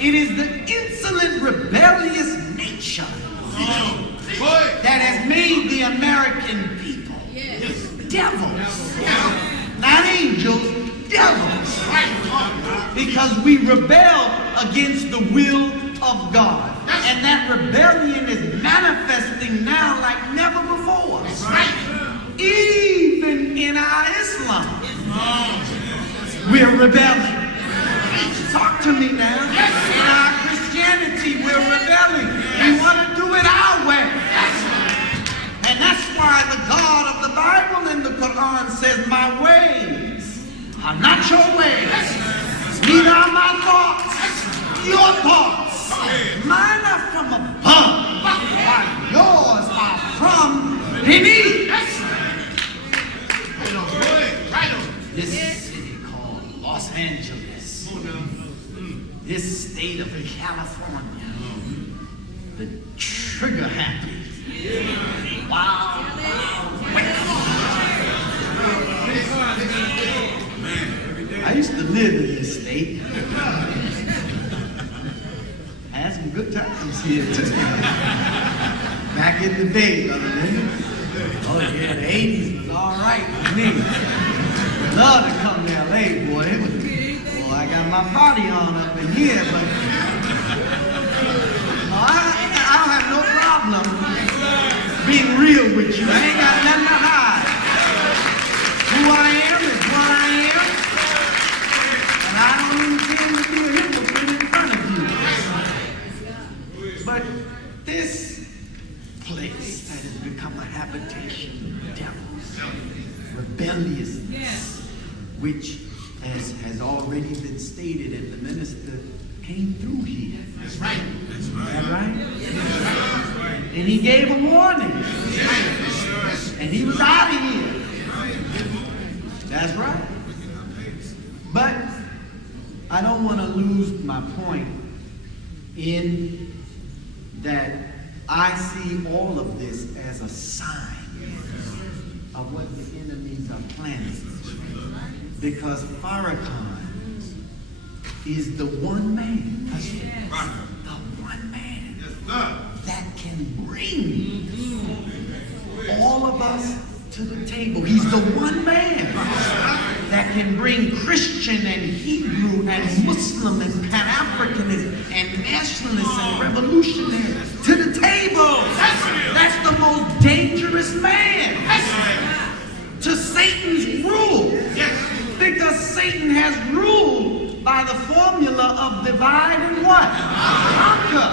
It is the insolent, rebellious nature that has made the American people devils. Not angels, devils. Because we rebel against the will of God. And that rebellion is manifesting now like never before. Even in our Islam, we're rebelling. Talk to me now. In our Christianity, we're rebelling. We want to do it our way. And that's why the God of the Bible in the Quran says, my ways are not your ways. Neither are my thoughts your thoughts. Mine are from above, while yours are from beneath. This city called Los Angeles, this state of California, the trigger happy, wild, I used to live in this state. Had some good times here too. Back in the day, brother. Oh yeah, the 80s was all right with me. Love to come to LA, boy. Well, I got my party on up in here, but I don't have no problem being real with you. I ain't got nothing to hide. Who I am is what I am, and I don't intend to be a hypocrite in front of you. But this place that has become a habitation of devils, rebelliousness, which has already been stated, and the minister came through here. That's right. That's right. Is that right? And he gave a warning. And he was out of here. That's right. But I don't want to lose my point in that I see all of this as a sign of what the enemies are planning. Because Farrakhan is the one man, the one man that can bring all of us to the table. He's the one man that can bring Christian and Hebrew and Muslim and Pan-Africanist and nationalist and revolutionary to the table. That's the most dangerous man to Satan's rule. Because Satan has ruled by the formula of divide and what? Conquer.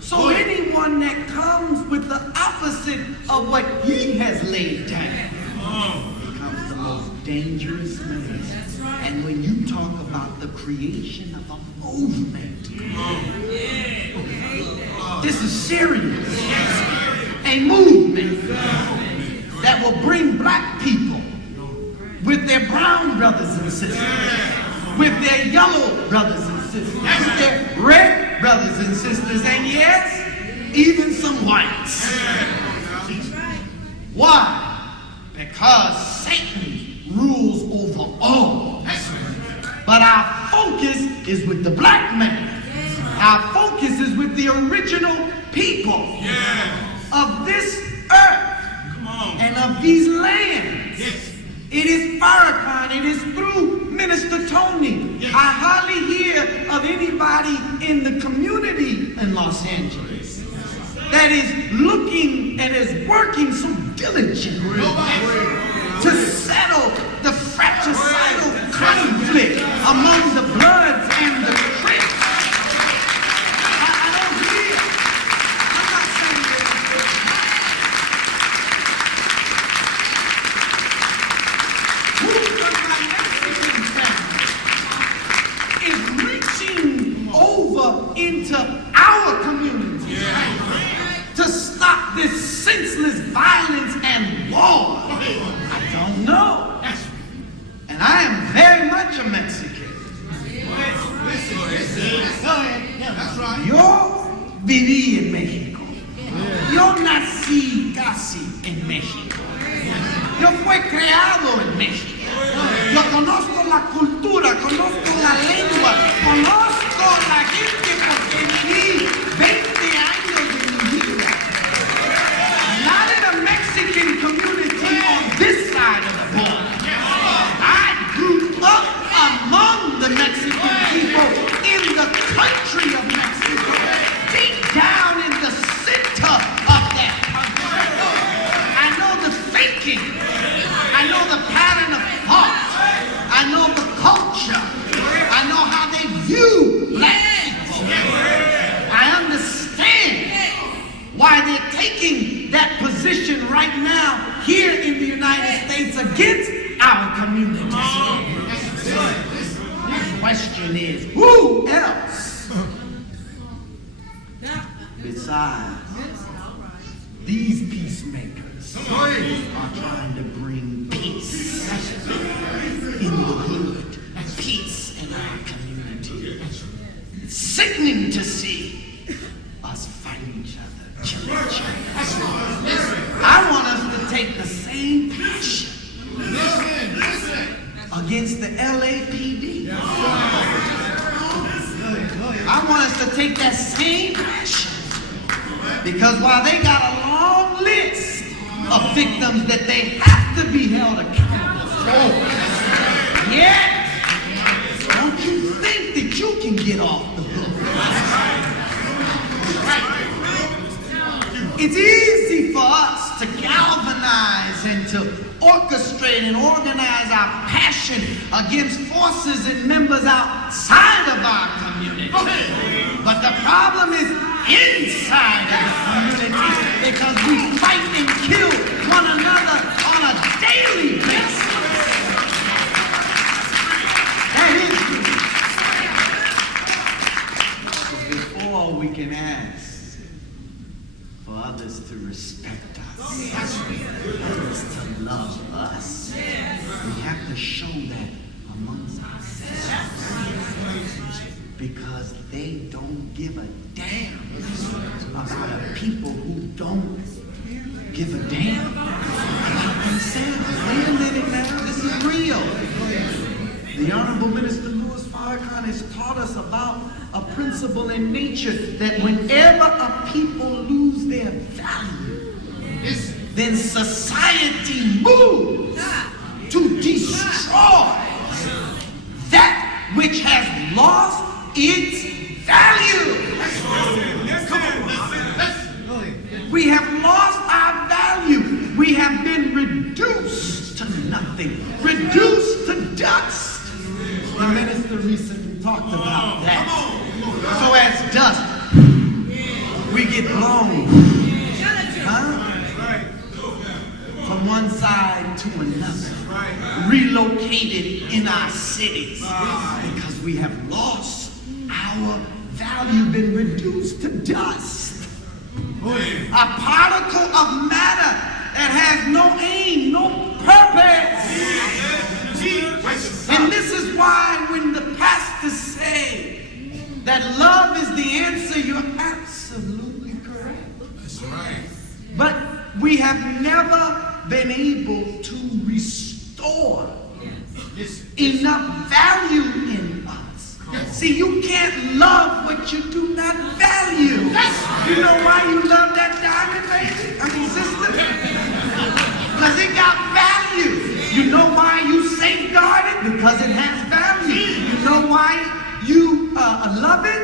So anyone that comes with the opposite of what he has laid down becomes the most dangerous man. And when you talk about the creation of a movement, this is serious. A movement that will bring black people with their brown brothers and sisters, with their yellow brothers and sisters, with their red brothers and sisters, and yes, even some whites. Why? Because Satan rules over all. But our focus is with the black man. Our focus is with the original people of this earth and of these lands. It is Farrakhan. It is through Minister Tony. I hardly hear of anybody in the community in Los Angeles that is looking and is working so diligently to settle the fratricidal conflict among the Bloods and the Crips. I don't hear. I'm not saying this. Who of my Mexican family is reaching over into our community to stop this senseless violence and war? I don't know. And I am very much a Mexican. Yo viví en México. Yo nací casi en México. Yo fui creado en México. Yo conozco la cultura, conozco la lengua, conozco la gente porque viví 20 años de mi vida. Not in a Mexican community on this side of the border. I grew up among the Mexican people in the country of Mexico, deep down in the center of that country. I know the thinking. I know the pattern of thought. I know the culture. I know how they view black people. I understand why they're taking that position right now here in the United States against our community. The question is, who else besides these peacemakers are trying to bring peace in the hood, peace in our community? It's sickening to see us fight each other, kill each other. I want us to take the same passion against the LAPD. I want us to take that same passion, because while they got a long list of victims that they have to be held accountable for, yet don't you think that you can get off the hook? It's easy for us to galvanize and to orchestrate and organize our passion against forces and members outside of our community. But the problem is inside of the community, because we fight and kill one another on a daily basis. That is true. Before we can ask for others to respect us, others to love us, we have to show that amongst ourselves, because they don't give a damn about a people who don't give a damn about themselves. Wait a minute now, this is real. The Honorable Minister Louis Farrakhan has taught us about a principle in nature that whenever a people lose their value, then society moves to destroy that which has lost its value. We have lost our value. We have been reduced to nothing, reduced to dust. The minister recently talked about that. So as dust, we get blown from from one side to another, relocated in our cities because we have lost our value, been reduced to dust. A particle of matter that has no aim, no purpose. And this is why when the pastors say that love is the answer, you're absolutely correct. That's right. But we have never been able to restore enough value in us. See, you can't love what you do not value. You know why you love that diamond, baby? I mean, sister? Because it got value. You know why you safeguard it? Because it has value. You know why you love it?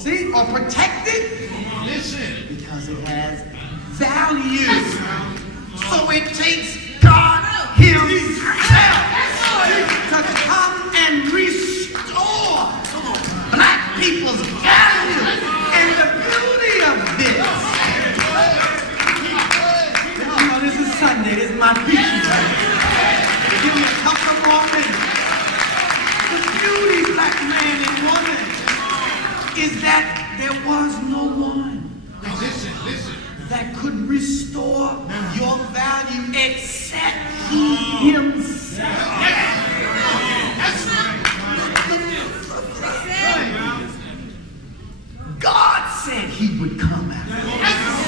See? Or protect it? Because it has value. So it takes God Himself to come and restore black people's value. And the beauty of this, you know, this is Sunday, this is my preaching time. Give me a couple of more minutes. The beauty, black man and woman, is that there was no one that could restore your value except He Himself. God said He would come after us.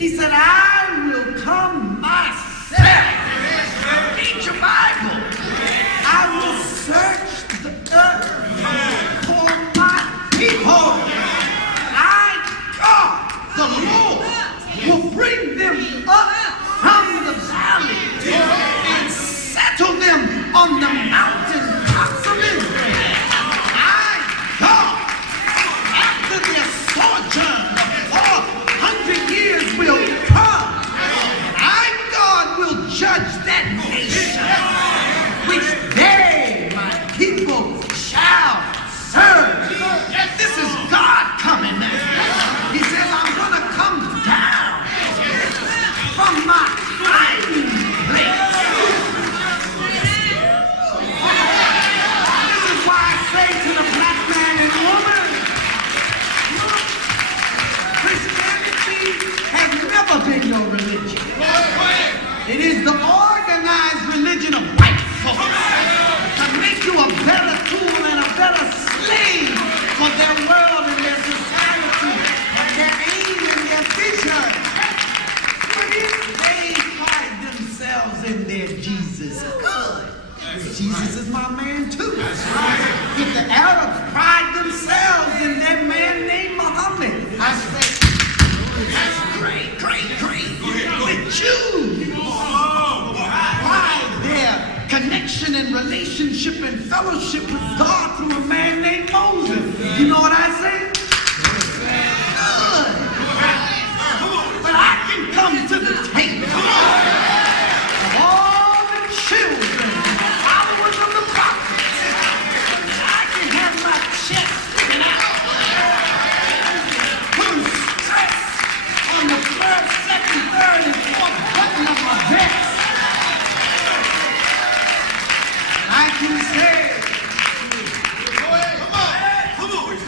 He said, I will come myself. Read your Bible. I will search the earth for my people. The Lord will bring them up from the valley and settle them on the mountain tops of Israel. God, after their sojourn of 400 years will come, and God will judge that nation which they, my people, shall serve. This is God coming now. He says, I'm going to come down from my hiding place. This is why I say to the black man and woman, look, Christianity has never been your religion. It is the organized religion of white folks to make you a better tool and a better slave for their world and their society and their aim and their vision. But if they pride themselves in their Jesus, good. Jesus is my man too. If the Arabs pride themselves in their man named Muhammad, I say, great, great, great. The Jews pride their connection and relationship and fellowship with God through a man named Moses. You know what I say? Good. But I can come to the table of all the children, followers of the prophets. I can have my chest sticking out. Put stress on the first, second, third, and fourth button of my vest. I can say,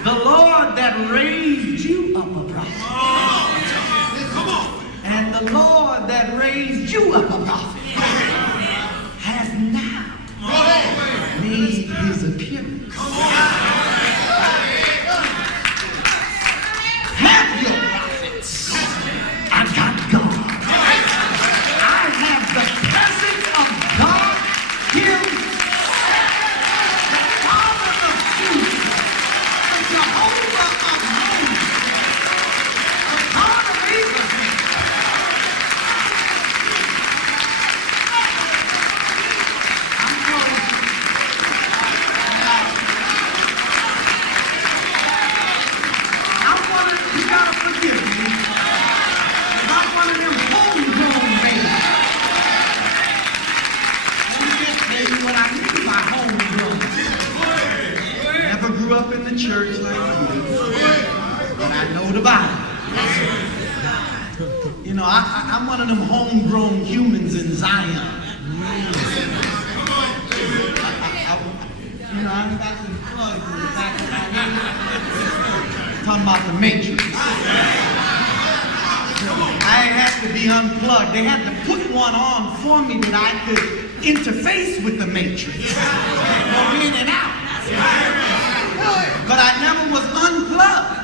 the Lord that raised you up a prophet. And the Lord that raised you up a prophet has now made His appearance. Have your prophets. I got God. I have the presence of God Himself. You know, I'm one of them homegrown humans in Zion. I got some plugs in the back of my head. Talking about the Matrix. I had to be unplugged. They had to put one on for me that I could interface with the Matrix. Go in and out. But I never was unplugged.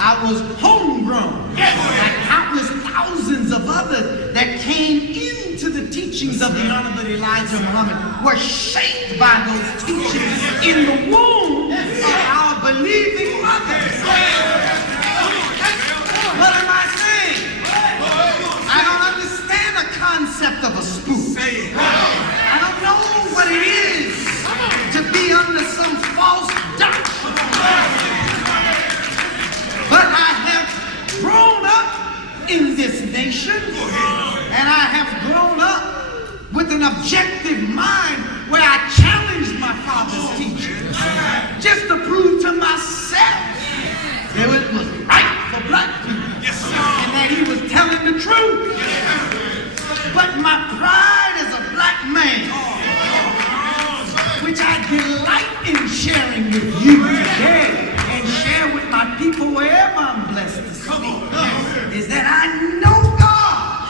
I was homegrown. Like countless thousands of others that came into the teachings of the Honorable Elijah Muhammad were shaped by those teachings in the womb of our believing mothers. What am I saying? I don't understand the concept of a spook. I don't know what it is to be under some false doctrine. But I have grown up in this nation, and I have grown up with an objective mind where I challenged my father's teaching just to prove to myself that it was right for black people and that he was telling the truth. But my pride as a black man, which I delight in sharing with you today and share with my people wherever I'm blessed to speak, is that I know God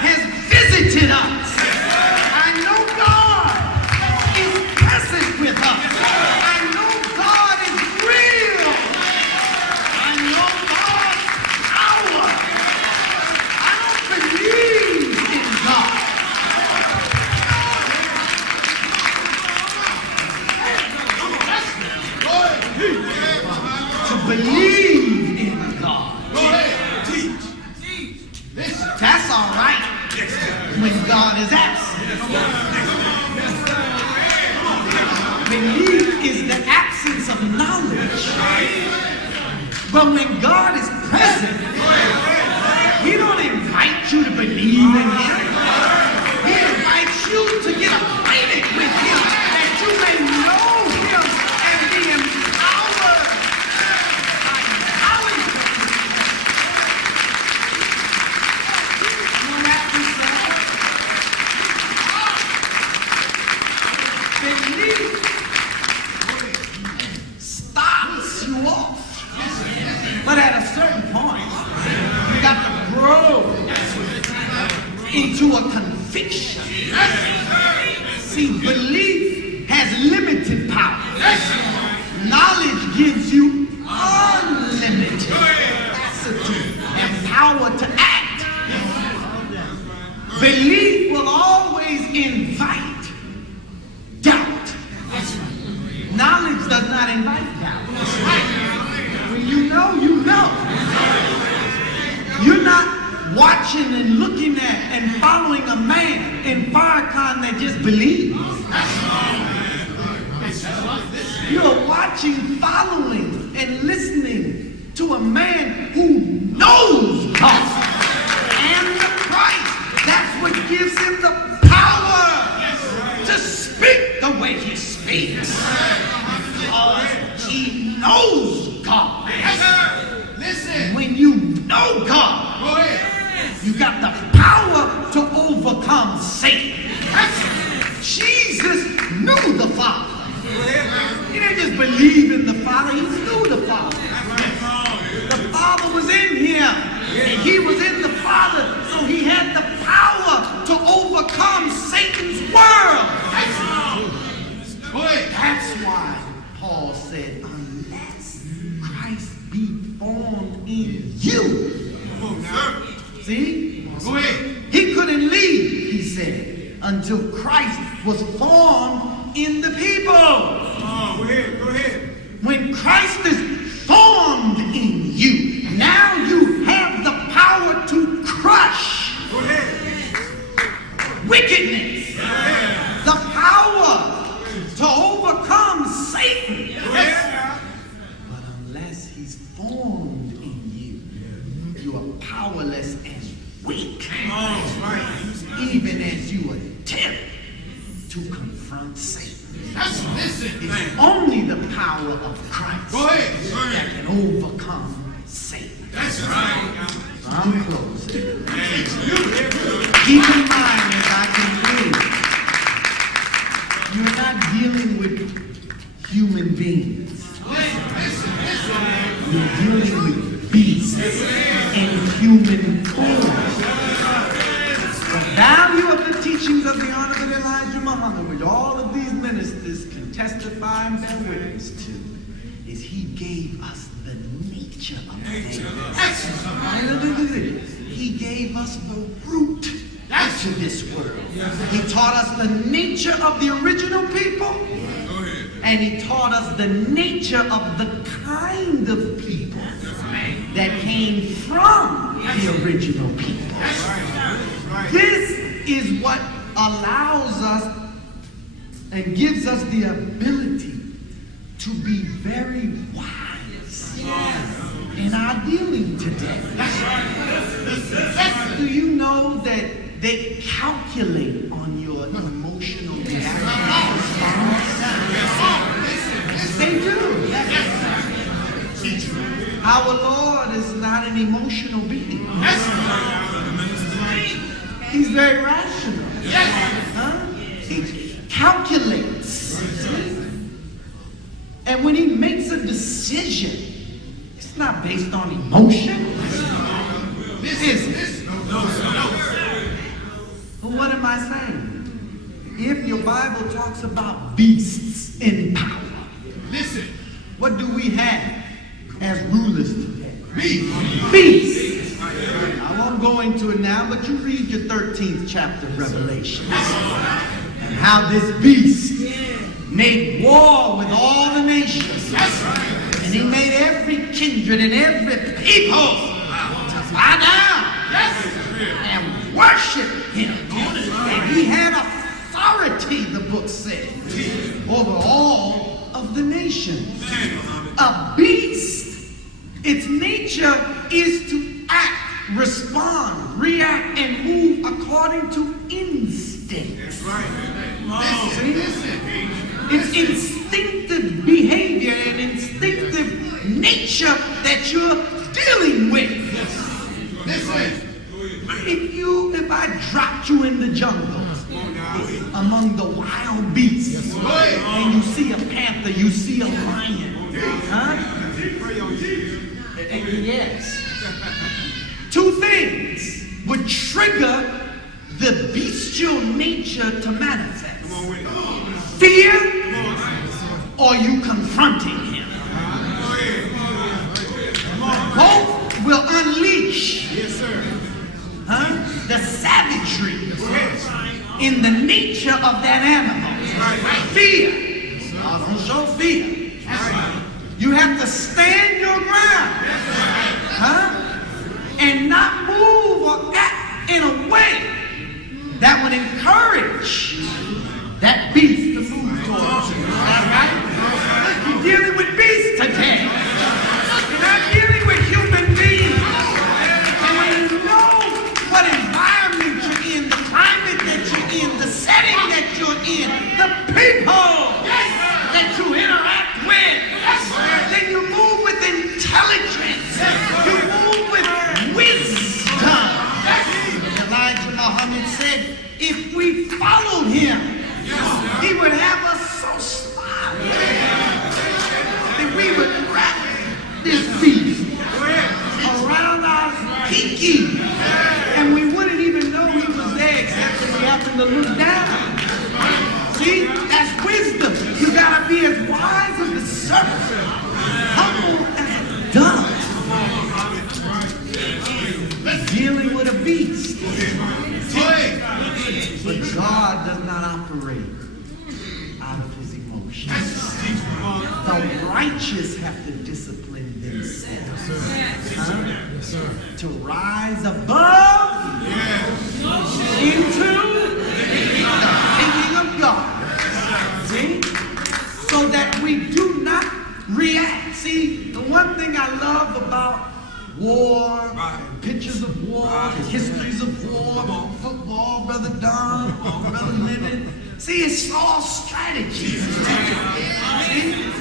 has visited us. I know God is present with us. I know God is real. I know God's power. I don't believe in God. To believe in God. That's all right when God is absent. Belief is the absence of knowledge. But when God is present, He don't invite you to believe in Him. He invites you to get acquainted with Him, that you may know Him and be empowered by knowledge. You know that belief starts you off. But at a certain point, you got to grow into a conviction. See, belief has limited power. Knowledge gives you unlimited capacity and power to act. Belief will always invite doubt. Knowledge does not invite doubt. When you know, you know. You're not watching and looking at and following a man in Farrakhan that just believes. You're watching, following, and listening to a man who knows God and the Christ. That's what gives him the power to speak the way he speaks. Because he knows God. Listen. When you know God, you got the power to overcome Satan. Jesus knew the Father. He didn't just believe in the Father, he knew the Father. The Father was in him, and he was in the Father, so he had the power to overcome Satan's world. That's why Paul said, unless Christ be formed in you. See? Go ahead. He couldn't leave, he said, until Christ was formed in the people. Go ahead. When Christ is formed in you, now you have the power to crush wickedness. The power to overcome Satan. But unless he's formed in you, you are powerless and weak. Even as you attempt to confront Satan. It's only the power of Christ that can overcome Satan. That's right. I'm closing. Keep in mind as I conclude, you're not dealing with human beings. You're dealing with beasts in human form. The value of the teachings of the Honorable Elijah Muhammad, which all of these ministers can testify and bear witness to, is he gave us the nature of things. He gave us the root to this world. He taught us the nature of the original people, and he taught us the nature of the kind of people that came from the original people. This is what allows us and gives us the ability to be very wise in our dealing today. Do you know that they calculate on your emotional reaction? They do. Our Lord is not an emotional being. He's very rational. He calculates. And when he makes a decision, it's not based on emotion. Is it? Well, what am I saying? If your Bible talks about beasts in power, listen, what do we have as rulers today? Beasts. I won't go into it now, but you read your 13th chapter of Revelation. And how this beast made war with all the nations. And he made every kindred and every people to bow down and worship him. And he had authority, the book said, over all of the nations. A beast, its nature is to act, respond, react, and move according to instinct. That's right. It's instinctive behavior and instinctive nature that you're dealing with. If I dropped you in the jungle among the wild beasts, and you see a panther, you see a lion, yes. Two things would trigger the bestial nature to manifest. Fear or you confronting him. Both will unleash the savagery in the nature of that animal. Fear. God don't show fear. You have to stand your ground. And not move or act in a way that would encourage that beast to move towards you. Right? You're dealing with beasts today. You're not dealing with human beings. And when you know what environment you're in, the climate that you're in, the setting that you're in, the people that you interact with, then you move with intelligence. You move with wisdom. Elijah Muhammad said, if we followed him, he would have us so smart that we would wrap this beast around our pinky, and we wouldn't even know he was there except if we happened to look down. See, that's wisdom. You gotta be as wise as the serpent, humble as a dove. Dealing with a beast. But God does not operate out of his emotions. The righteous have to discipline themselves to rise above into the thinking of God. See? So that we do not react. See, the one thing I love about war, pictures of war, the histories of war, football, Brother Don, Brother Leonard. See, it's all strategy. See?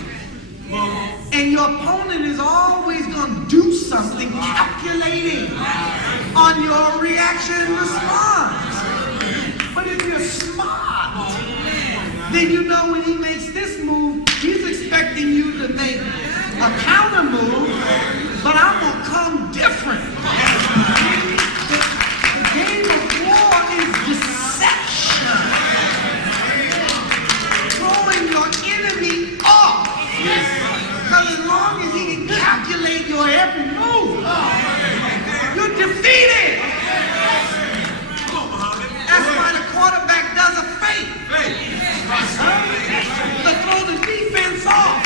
And your opponent is always going to do something calculating. on your reaction and response. But if you're smart, then you know when he makes this move, he's expecting you to make a counter move, but I'm going to come different. The game of war is deception. Throwing your enemy off. Because as long as he can calculate your every move, you're defeated. That's why the quarterback does a fake. To throw the defense off.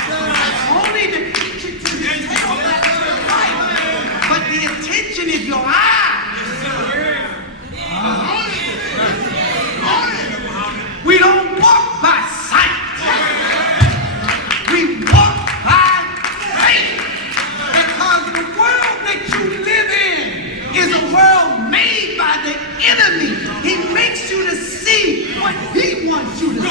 Only to teach it to the tailback to the right. But the attention is your eye. We don't walk by sight. We walk by faith. Because the world that you live in is a world made by the enemy. He makes you to see what he wants you to see.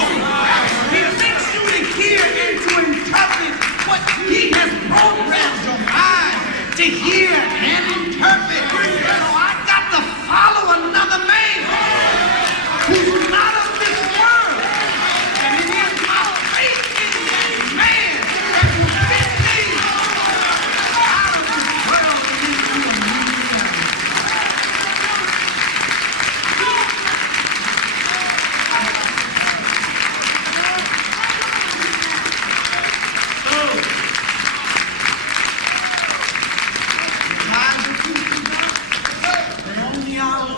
He makes you to hear and to interpret what he has programmed your mind to hear and interpret. So I got to follow another man who's not of this world. And it is my faith in that man that will fit me out of this world and into a new reality.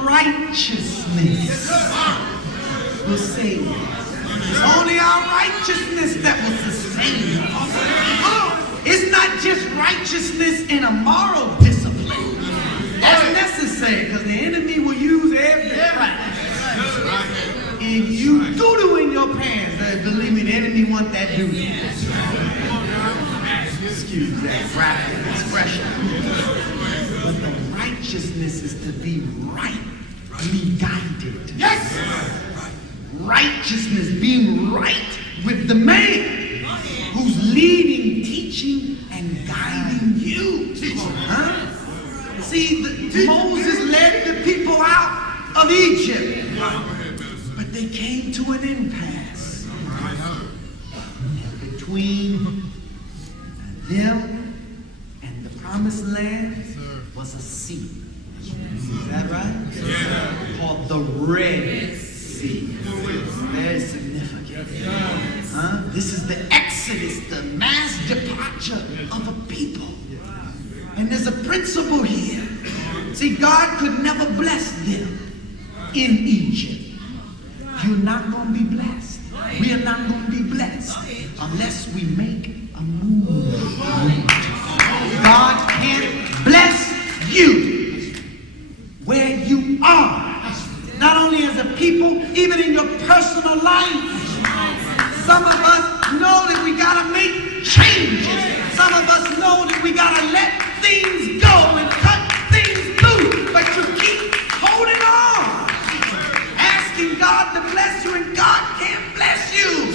Righteousness will save us. It's only our righteousness that will sustain us. It's not just righteousness in a moral discipline. That's necessary because the enemy will use every practice. If you doo-doo in your pants, believe me, the enemy want that doo-doo. Excuse that graphic expression. But the righteousness is to be right. Be guided. Yes! Righteousness, being right with the man who's leading, teaching, and guiding you. Huh? See, Moses led the people out of Egypt, but they came to an impasse. And between them and the promised land was a sea. Is that right? Yeah. Called the Red Sea. Very significant. This is the exodus, the mass departure of a people. And there's a principle here. See, God could never bless them in Egypt. You're not going to be blessed. We are not going to be blessed unless we make a move. God can't bless you where you are, not only as a people, even in your personal life. Some of us know that we gotta make changes. Some of us know that we gotta let things go and cut things loose, but you keep holding on, asking God to bless you, and God can't bless you.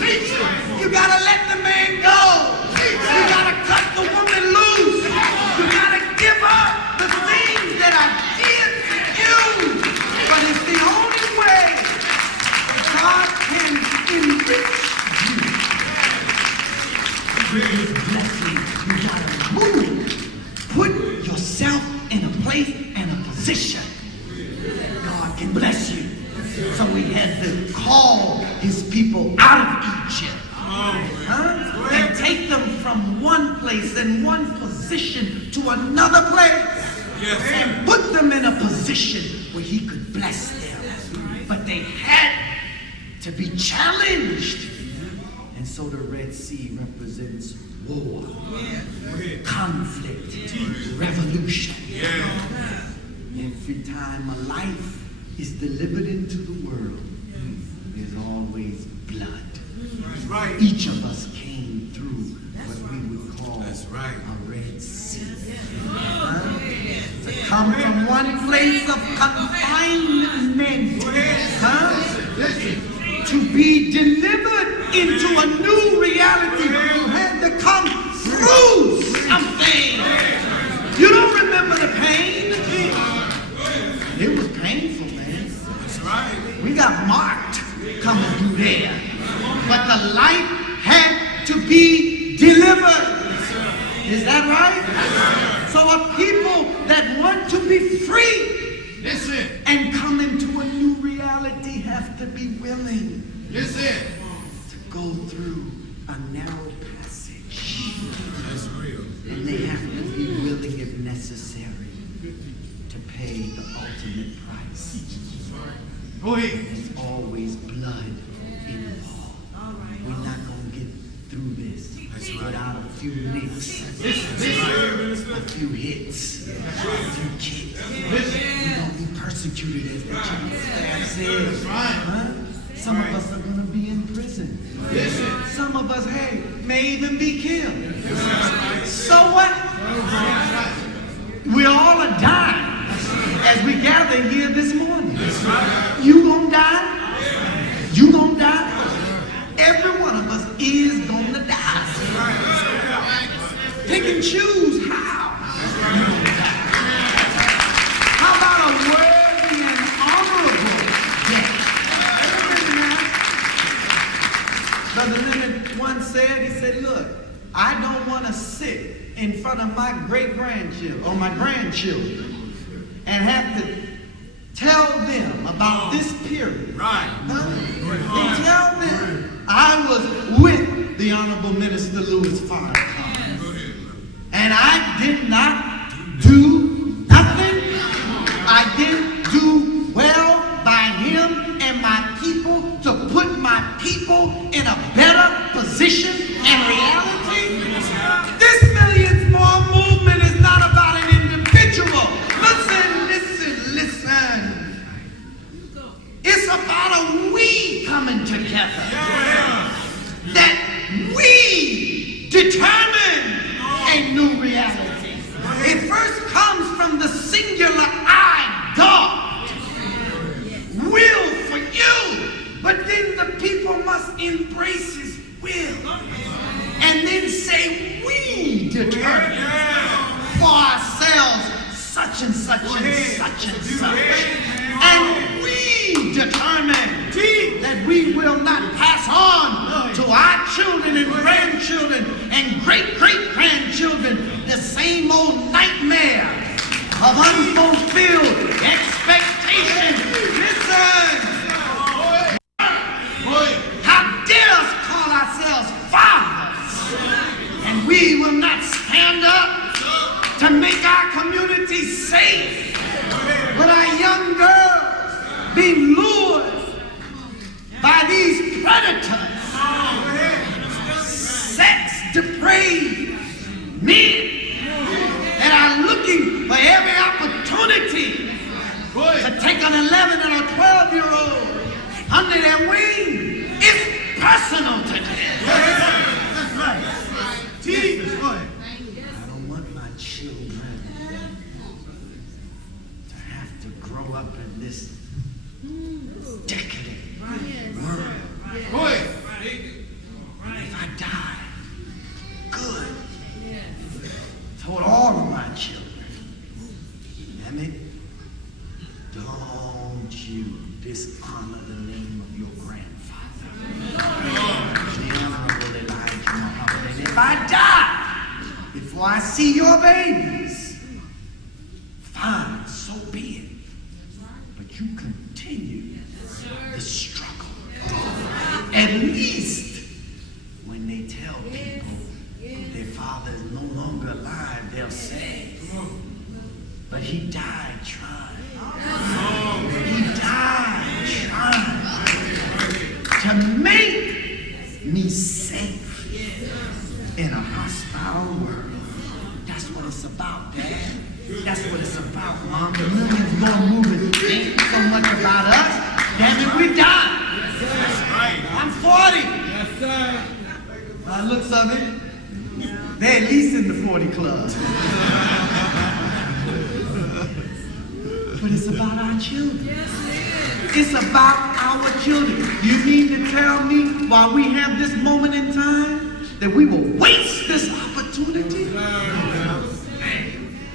You gotta let the man go. You gotta cut the woman loose. You gotta give up the things that I did. But it's the only way God can enrich you. With his blessing, you gotta move. Put yourself in a place and a position that God can bless you. So he had to call his people out of Egypt. And take them from one place and one position to another place. Yes. And put them in a position where he could bless them. But they had to be challenged. And so the Red Sea represents war, conflict, revolution. Every time a life is delivered into the world, there's always blood. Right. Each of us came through what we would call a Red Sea. To come from one place of confinement to be delivered into a new reality. You had to come through something. You don't remember the pain. be free Listen. and come into a new reality have to be willing Listen. to go through a narrow passage. That's real. And they have to be willing, if necessary, to pay the ultimate price. Go ahead. There's always blood involved. We're not going to get through this without a few nicks, a few hits, a few kicks. We're going to be persecuted, as the chief said. Huh? Some of us are going to be in prison. Some of us, hey, may even be killed. So what? We all are dying as we gather here this morning. You gonna die? You gonna die? Every one of us is gonna die. Pick and choose how. How about a worthy and honorable death? Brother Leonard once said, he said, look, I don't want to sit in front of my great-grandchildren or my grandchildren and have to tell them about this period. Right. Huh? And tell them I was with the Honorable Minister Louis Farrakhan. And I did not do nothing. I didn't do well by him and my people to put my people in a better position and reality. This Millions More movement is not about an individual. Listen. It's about a we coming together. That we determine a new reality. It first comes from the singular I, God, will for you. But then the people must embrace his will. And then say, we determine for ourselves such and such and such and such. And we determine that we will not pass on to our children and grandchildren and great-great-grandchildren the same old nightmare of unfulfilled expectation. Listen! How dare us call ourselves fathers, and we will not stand up to make our community safe, but our young girls being lured by these predators, sex-depraved men that are looking for every opportunity to take an 11 and a 12-year-old under their wing. It's personal to them. That's right. Jesus, go ahead. I don't want my children to have to grow up in this decadent world. Go ahead. If I die, good. Told all of my children, damn it, don't you dishonor the name of your grandfather, the Honorable Elijah Muhammad. And if I die before I see your babies, fine, so be it. But you continue the struggle. At least when they tell people their father is no longer alive, they'll say, but he died trying. He died trying to make me safe in a hostile world. That's what it's about, Dad. That's what it's about, Mom. The Millions More movement ain't so much about us. Damn it, we died. I'm 40. Yes, sir. By the looks of it, they're at least in the 40 club. But it's about our children. It's about our children. You mean to tell me while we have this moment in time that we will waste this opportunity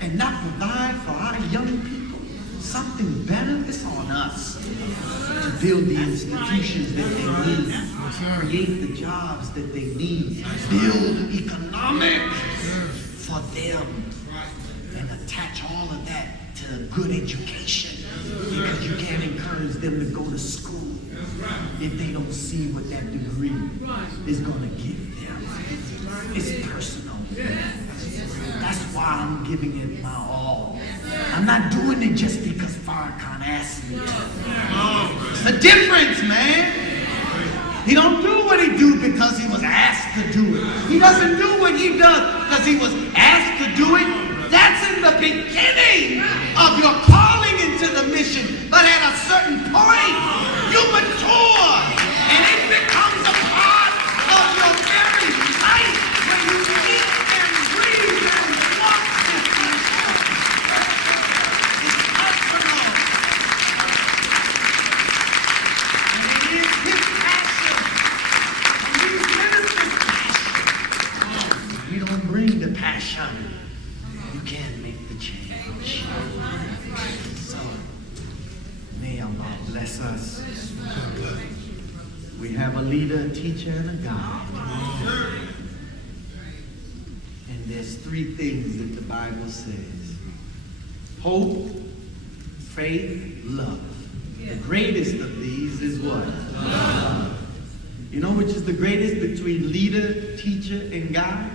and not provide for our young people something better? It's on us to build the institutions that they need, create the jobs that they need, build economics for them, and attach all of that to good education, because you can't encourage them to go to school if they don't see what that degree is going to give them. It's personal. That's why I'm giving it my all. I'm not doing it just because Farrakhan asked me to. It's a difference, man. He don't do what he do because he was asked to do it. He doesn't do what he does because he was asked to do it. That's in the beginning of your calling into the mission. But at a certain point, you mature, and it becomes a part of your very life when you eat and breathe and walk this life. It's personal. And it is his passion. And these ministers' passion. You don't bring the passion, you can't make the change. So, may Allah bless us. We have a leader, a teacher, and a guide. And there's three things that the Bible says: hope, faith, love. The greatest of these is what? Love. You know which is the greatest between leader, teacher, and guide?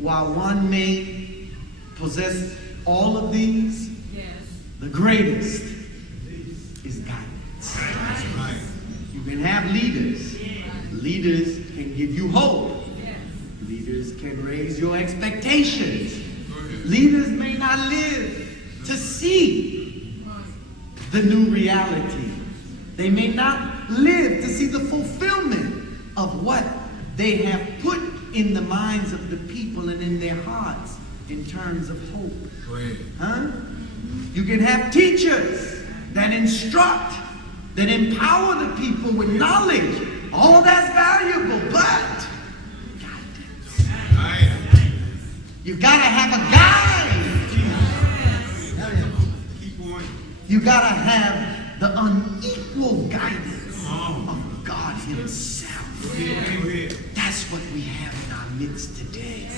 While one may possess all of these, the greatest is guidance. You can have leaders. Leaders can give you hope. Leaders can raise your expectations. Leaders may not live to see the new reality. They may not live to see the fulfillment of what they have put in the minds of the people and in their hearts in terms of hope. Huh? You can have teachers that instruct, that empower the people with knowledge. All that's valuable, but guidance. You gotta have a guide. You gotta have the unequal guidance of God Himself. That's what we have in our midst today.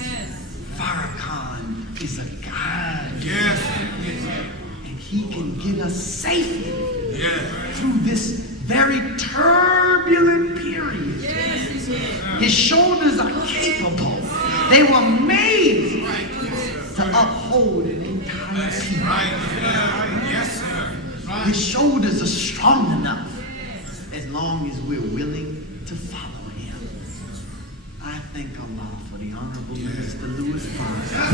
Farrakhan is a guide. And he can get us safely through this very turbulent period. His shoulders are capable. They were made to uphold an entire people. His shoulders are strong enough as long as we're willing to follow him. I thank Allah for the Honorable Minister Louis Farrakhan.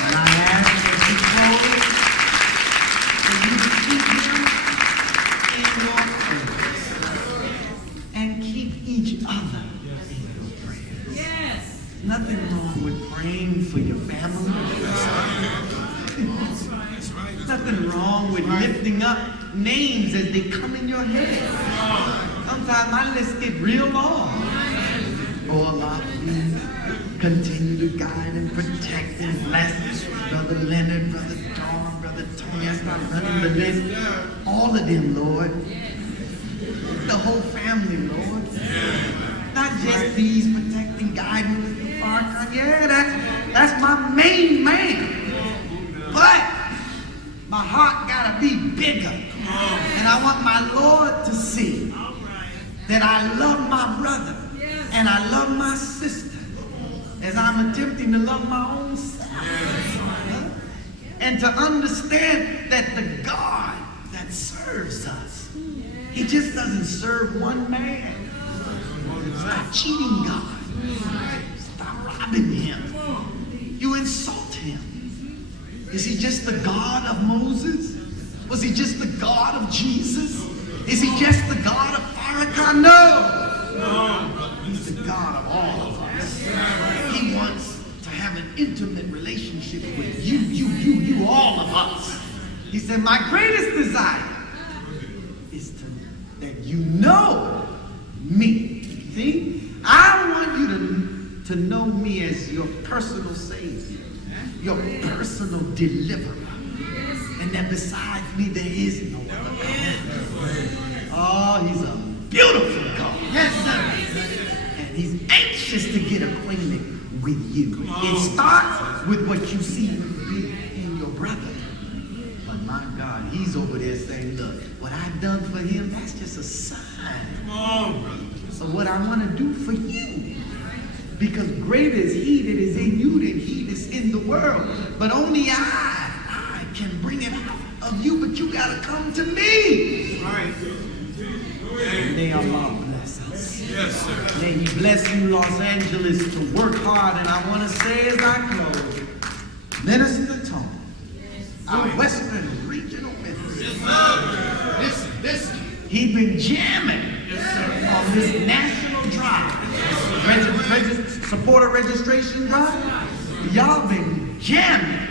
And I ask that you close for you to keep him in your prayers and keep each other in your prayers. Nothing wrong with praying for your family. Nothing wrong with lifting up names as they come in your head. Sometimes my list get real long. Oh Allah, please continue to guide and protect and bless Brother Leonard, Brother Dawn, Brother Tony. I start running the list. All of them, Lord. The whole family, Lord. Not just these, protecting, guiding Mr. Farrakhan. Yeah, that's my main man. But my heart gotta be bigger. And I want my Lord to see that I love my brother and I love my sister as I'm attempting to love my own self. And to understand that the God that serves us, he just doesn't serve one man. Stop cheating God. Stop robbing him. You insult him. Is he just the God of Moses? Was he just the God of Jesus? Is he just the God of Farrakhan? No. He's the God of all of us. He wants to have an intimate relationship with you, all of us. He said, my greatest desire is that you know me. See? I want you to know me as your personal Savior, your personal deliverer. And that besides me, there is no other God. Oh, he's a beautiful God. Yes, sir. And he's anxious to get acquainted with you. It starts with what you see in your brother. God, he's over there saying, look, what I've done for him, that's just a sign of what I want to do for you. Because greater is he that is in you than he that's in the world. But only I can bring it out of you, but you got to come to me. Right. May Allah bless us. Yes, sir. May he bless you, Los Angeles, to work hard. And I want to say as I close, Minister Tony, our Western Regional Minister, Listen. he been jamming on this national drive, supporter registration drive. Y'all been jamming.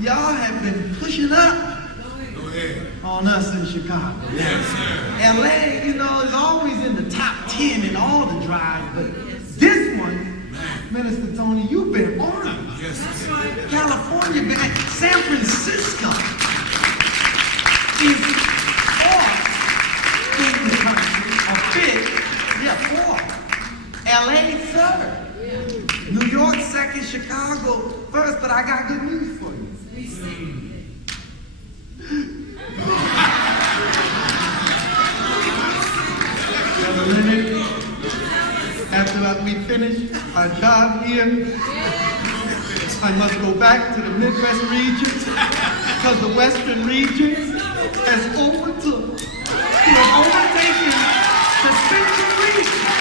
Y'all have been pushing up on us in Chicago. Yes, sir. LA, you know, is always in the top 10 in all the drives, but this one, Minister Tony, you've been on it. Yes, sir. California, man, San Francisco is fourth in the country, or fifth, fourth. LA third. New York second, Chicago first, but I got good news for you. Brother Leonard, after we finish our job here, I must go back to the Midwest region because the Western region has overtaken the Central region.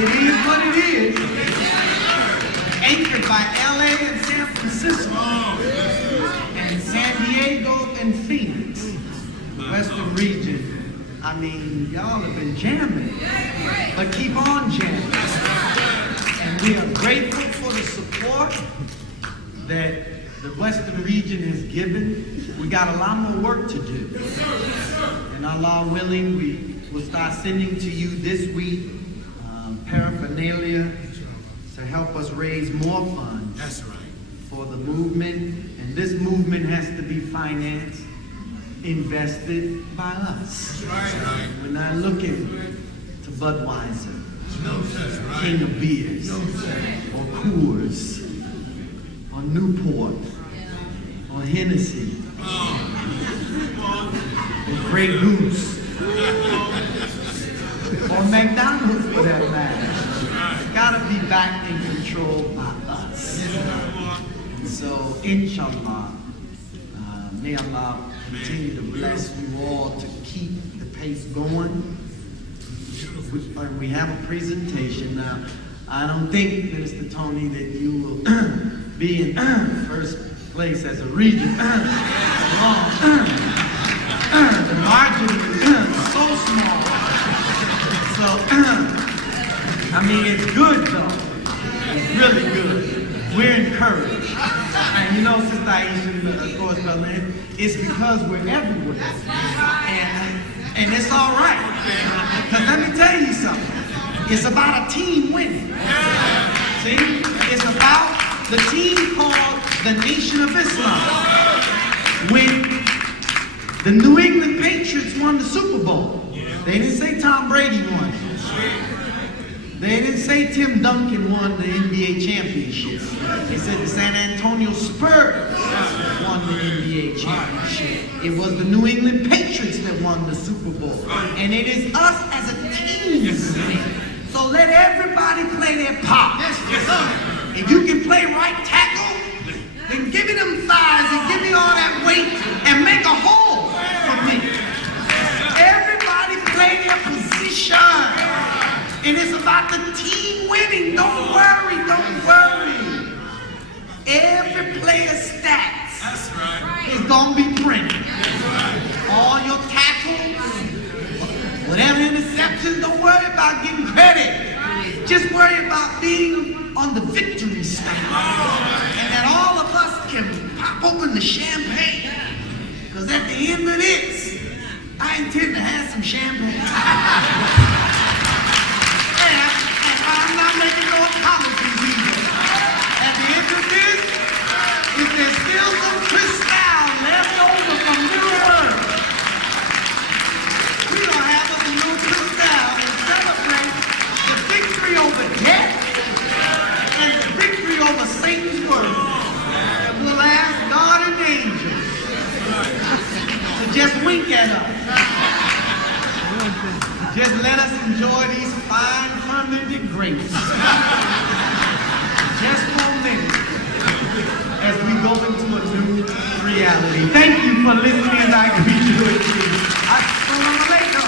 It is what it is. Anchored by LA and San Francisco. And San Diego and Phoenix. The Western region. I mean, y'all have been jamming. But keep on jamming. And we are grateful for the support that the Western region has given. We got a lot more work to do. And Allah willing, we will start sending to you this week paraphernalia to help us raise more funds. That's right. For the movement. And this movement has to be financed, invested by us. That's right. We're not looking to Budweiser, No, that's right. King of Beers, or Coors, or Newport, or Hennessy, or Grey Goose, or McDonald's for that matter. It's got to be backed and controlled by us. So, inshallah, may Allah continue to bless you all to keep the pace going. We have a presentation now. I don't think, Minister Tony, that you will be in first place as a region. The margin is so small. So, I mean, it's good though. It's really good. We're encouraged. And you know, Sister Aisha, of course, Brother Lynn, it's because we're everywhere. And it's all right. Because let me tell you something. It's about a team winning. See? It's about the team called the Nation of Islam. When the New England Patriots won the Super Bowl, they didn't say Tom Brady won. They didn't say Tim Duncan won the NBA championship. They said the San Antonio Spurs won the NBA championship. It was the New England Patriots that won the Super Bowl. And it is us as a team. So let everybody play their part. If you can play right tackle, then give me them thighs and give me all that weight and make a hole for me. Everybody play their position. And it's about the team winning. Don't worry, don't worry. Every player's stats is going to be printed. All your tackles, whatever interceptions, don't worry about getting credit. Just worry about being on the victory stand. And that all of us can pop open the champagne. Because at the end of this, I intend to have some champagne. And I'm not making no apologies either. At the end of this, if there's still some crystal left over from New World, we're going to have us a little crystal and celebrate the victory over death and the victory over Satan's world. And we'll ask God and angels to just wink at us. Just let us enjoy these fine fermented grapes. Just for a minute as we go into a new reality. Thank you for listening as I greet you with you. Assalamu alaikum.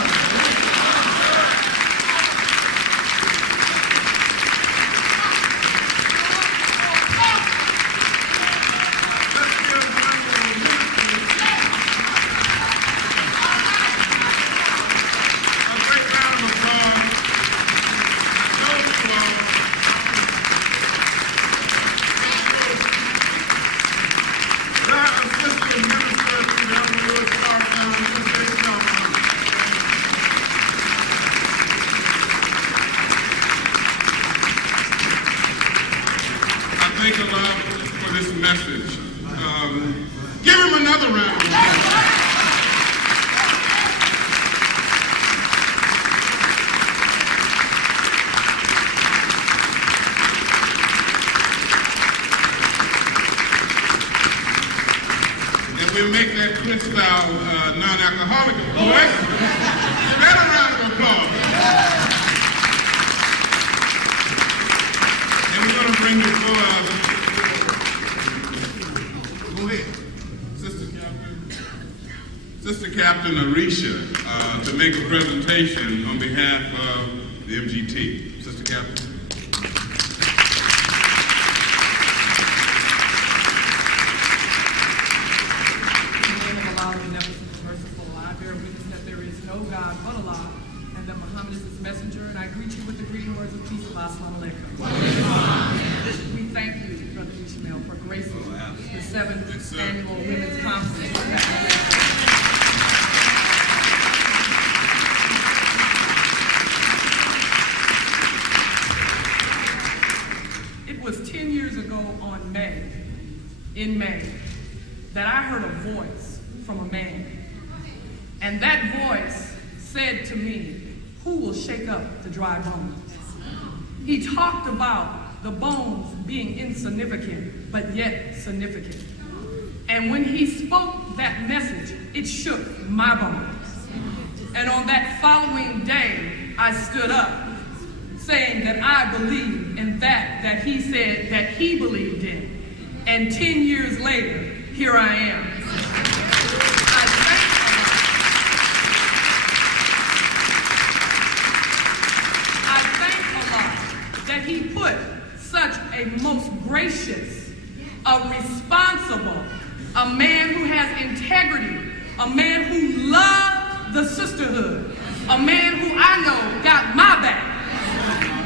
Thank you, Lord, for this message. Give him another round of applause. And we'll make that crystal non-alcoholic, of course. Better round of applause. And we're going to bring before go ahead, Sister Captain Arisha, to make a presentation on behalf of the MGT. Sister Captain. In the name of Allah, the beneficent, merciful, I bear witness that there is no God but Allah, and that Muhammad is his messenger, and I greet you with the greeting words of peace. Assalamu alaikum. We thank you, Brother Ishmael, for gracing the 7th annual Women's Conference. It was 10 years ago in May, that I heard a voice from a man. And that voice said to me, "Who will shake up the dry bones?" He talked about the bones being insignificant, but yet significant. And when he spoke that message, it shook my bones. And on that following day, I stood up, saying that I believe in that he said that he believed in. And 10 years later, here I am. I thank Allah that he put such a most gracious, a responsible, a man who has integrity, a man who loved the sisterhood, a man who I know got my back.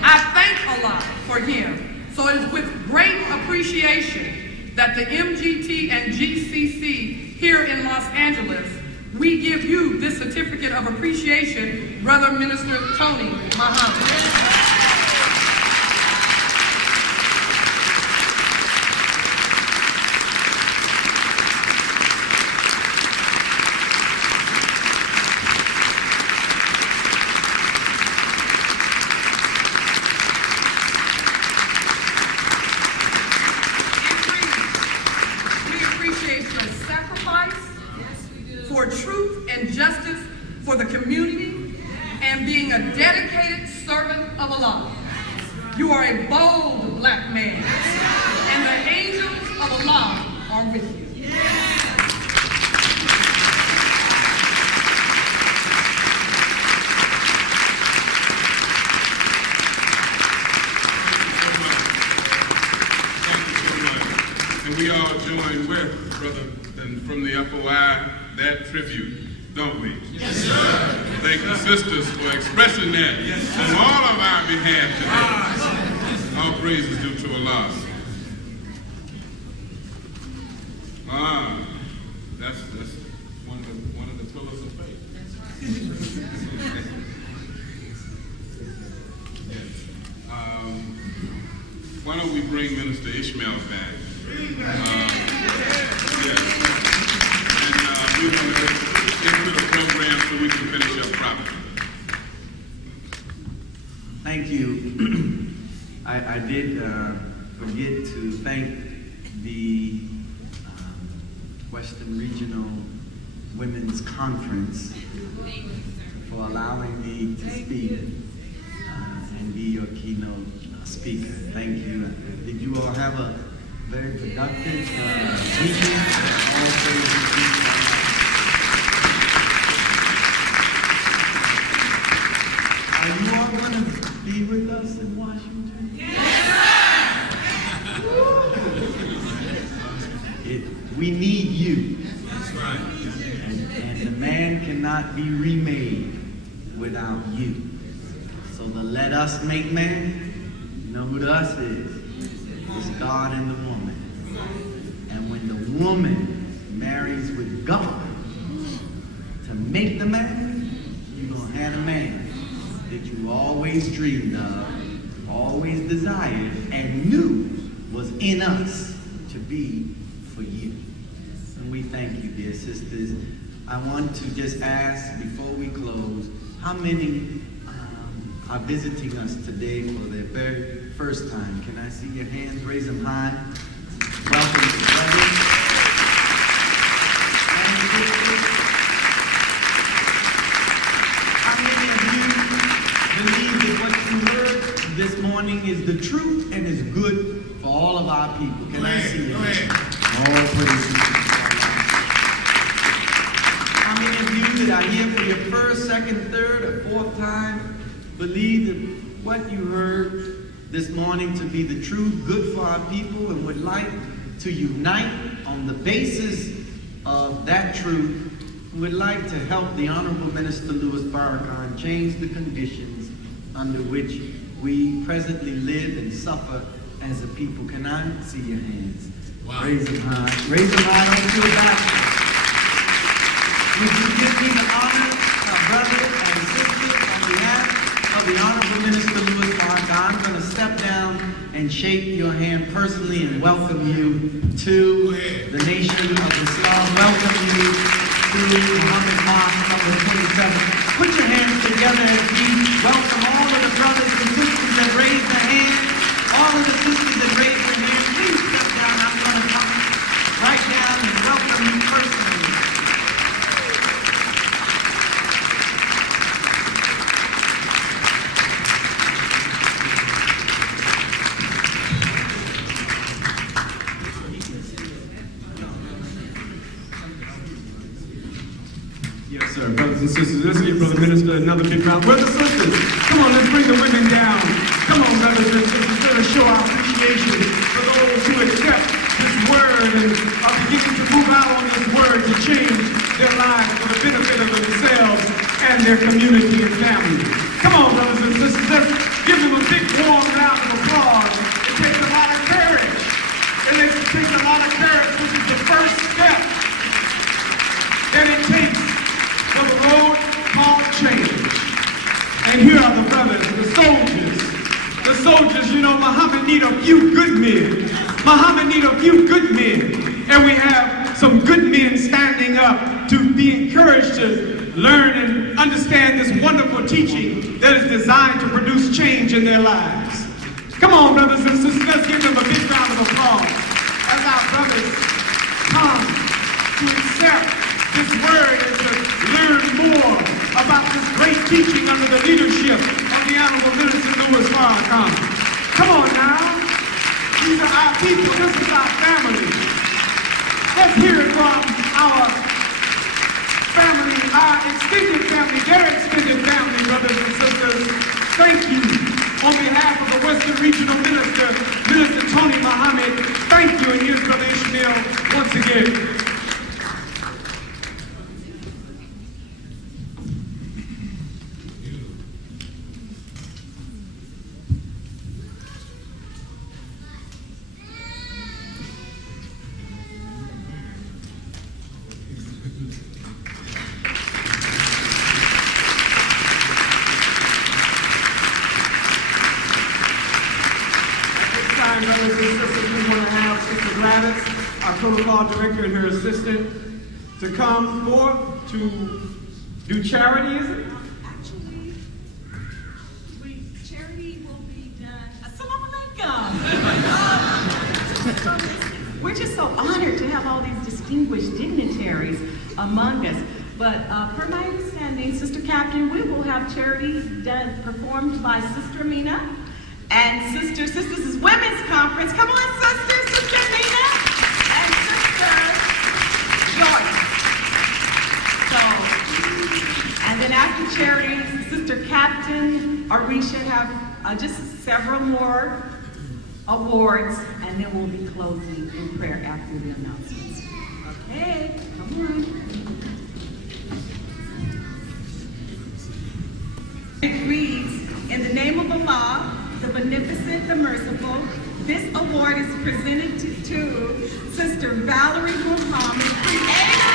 I thank Allah for him. So it is with great appreciation that the MGT and GCC here in Los Angeles, we give you this certificate of appreciation, Brother Minister Tony Muhammad. For truth and justice for the community and being a dedicated servant of Allah. You are a bold black man, and the angels of Allah are with you. Thank you so much. And we all join with Brother from the FOI that tribute, don't we? Yes, sir. Thank the sisters for expressing that on all of our behalf today. All praise is due to Allah. bring Minister Ishmael back. Yes. And we're going to get to the program so we can finish up properly. Thank you. I did forget to thank the Western Regional Women's Conference for allowing me to speak and be your keynote speaker. Thank you. Did you all have a very productive meeting? All praises be to God. Are you all going to be with us in Washington? Yes, sir! We need you. That's right. And the man cannot be remade without you. So the let us make man, you know who the us is? It's God and the woman. And when the woman marries with God to make the man, you're going to have a man that you always dreamed of, always desired, and knew was in us to be for you. And we thank you, dear sisters. I want to just ask, before we close, how many are visiting us today for their very first time? Can I see your hands? Raise them high. Welcome to brothers and sisters. How many of you believe that what you heard this morning is the truth and is good for all of our people? Can I see your hands? All praises to God. How many of you that are here for your first, second, third, or fourth time believe that what you heard this morning to be the truth, good for our people, and would like to unite on the basis of that truth, would like to help the Honorable Minister Louis Farrakhan change the conditions under which we presently live and suffer as a people? Can I see your hands? Wow. Raise them high. Raise them high. Don't feel backward. Would you give me the honor, brothers and sisters, on behalf of the Honorable Minister Louis Farrakhan? I'm going to step down and shake your hand personally and welcome you to the Nation of Islam. Welcome you to Muhammad Mosque number 27. Put your hands together as we welcome all of the brothers and sisters that raised their hand. All of the sisters that raised their hand. Please step down. I'm going to come right down and welcome you personally. Yes, sir. Brothers and sisters, let's give Brother Minister another big round. Brothers and sisters, come on, let's bring the women down. Come on, brothers and sisters, let us show our appreciation for those who accept this word and are beginning to move out on this word to change their lives for the benefit of themselves and their community and family. Come on, brothers and sisters, let's give them a big warm round of applause. It takes a lot of courage. It takes a lot of courage, which is the first step that it takes for the road called change. And here are the brothers, the soldiers. The soldiers, you know, Muhammad need a few good men. Muhammad need a few good men. And we have some good men standing up to be encouraged to learn and understand this wonderful teaching that is designed to produce change in their lives. Come on, brothers and sisters, let's give them a big round of applause as our brothers come to accept this word and to learn more about this great teaching under the leadership of the Honorable Minister Louis Farrakhan. Come on now. These are our people. This is our family. Let's hear it from our family, our extended family, their extended family, brothers and sisters. Thank you. On behalf of the Western Regional Minister, Minister Tony Muhammad, thank you. And here's Brother Ishmael once again. Brothers and protocol director and her assistant to come forth to do charity, is it? Actually, charity will be done. Assalamu alaikum. We're just so honored to have all these distinguished dignitaries among us. But per my understanding, Sister Captain, we will have charity done, performed by Sister Amina and Sisters is Women's Conference. Come on, Sister Amina and Sister Joyce. So, and then after charity, Sister Captain Arisha have just several more awards, and then we'll be closing in prayer after the announcements. Okay, come on. It reads, in the name of Allah, the Beneficent, the Merciful, this award is presented to Sister Valerie Muhammad, creator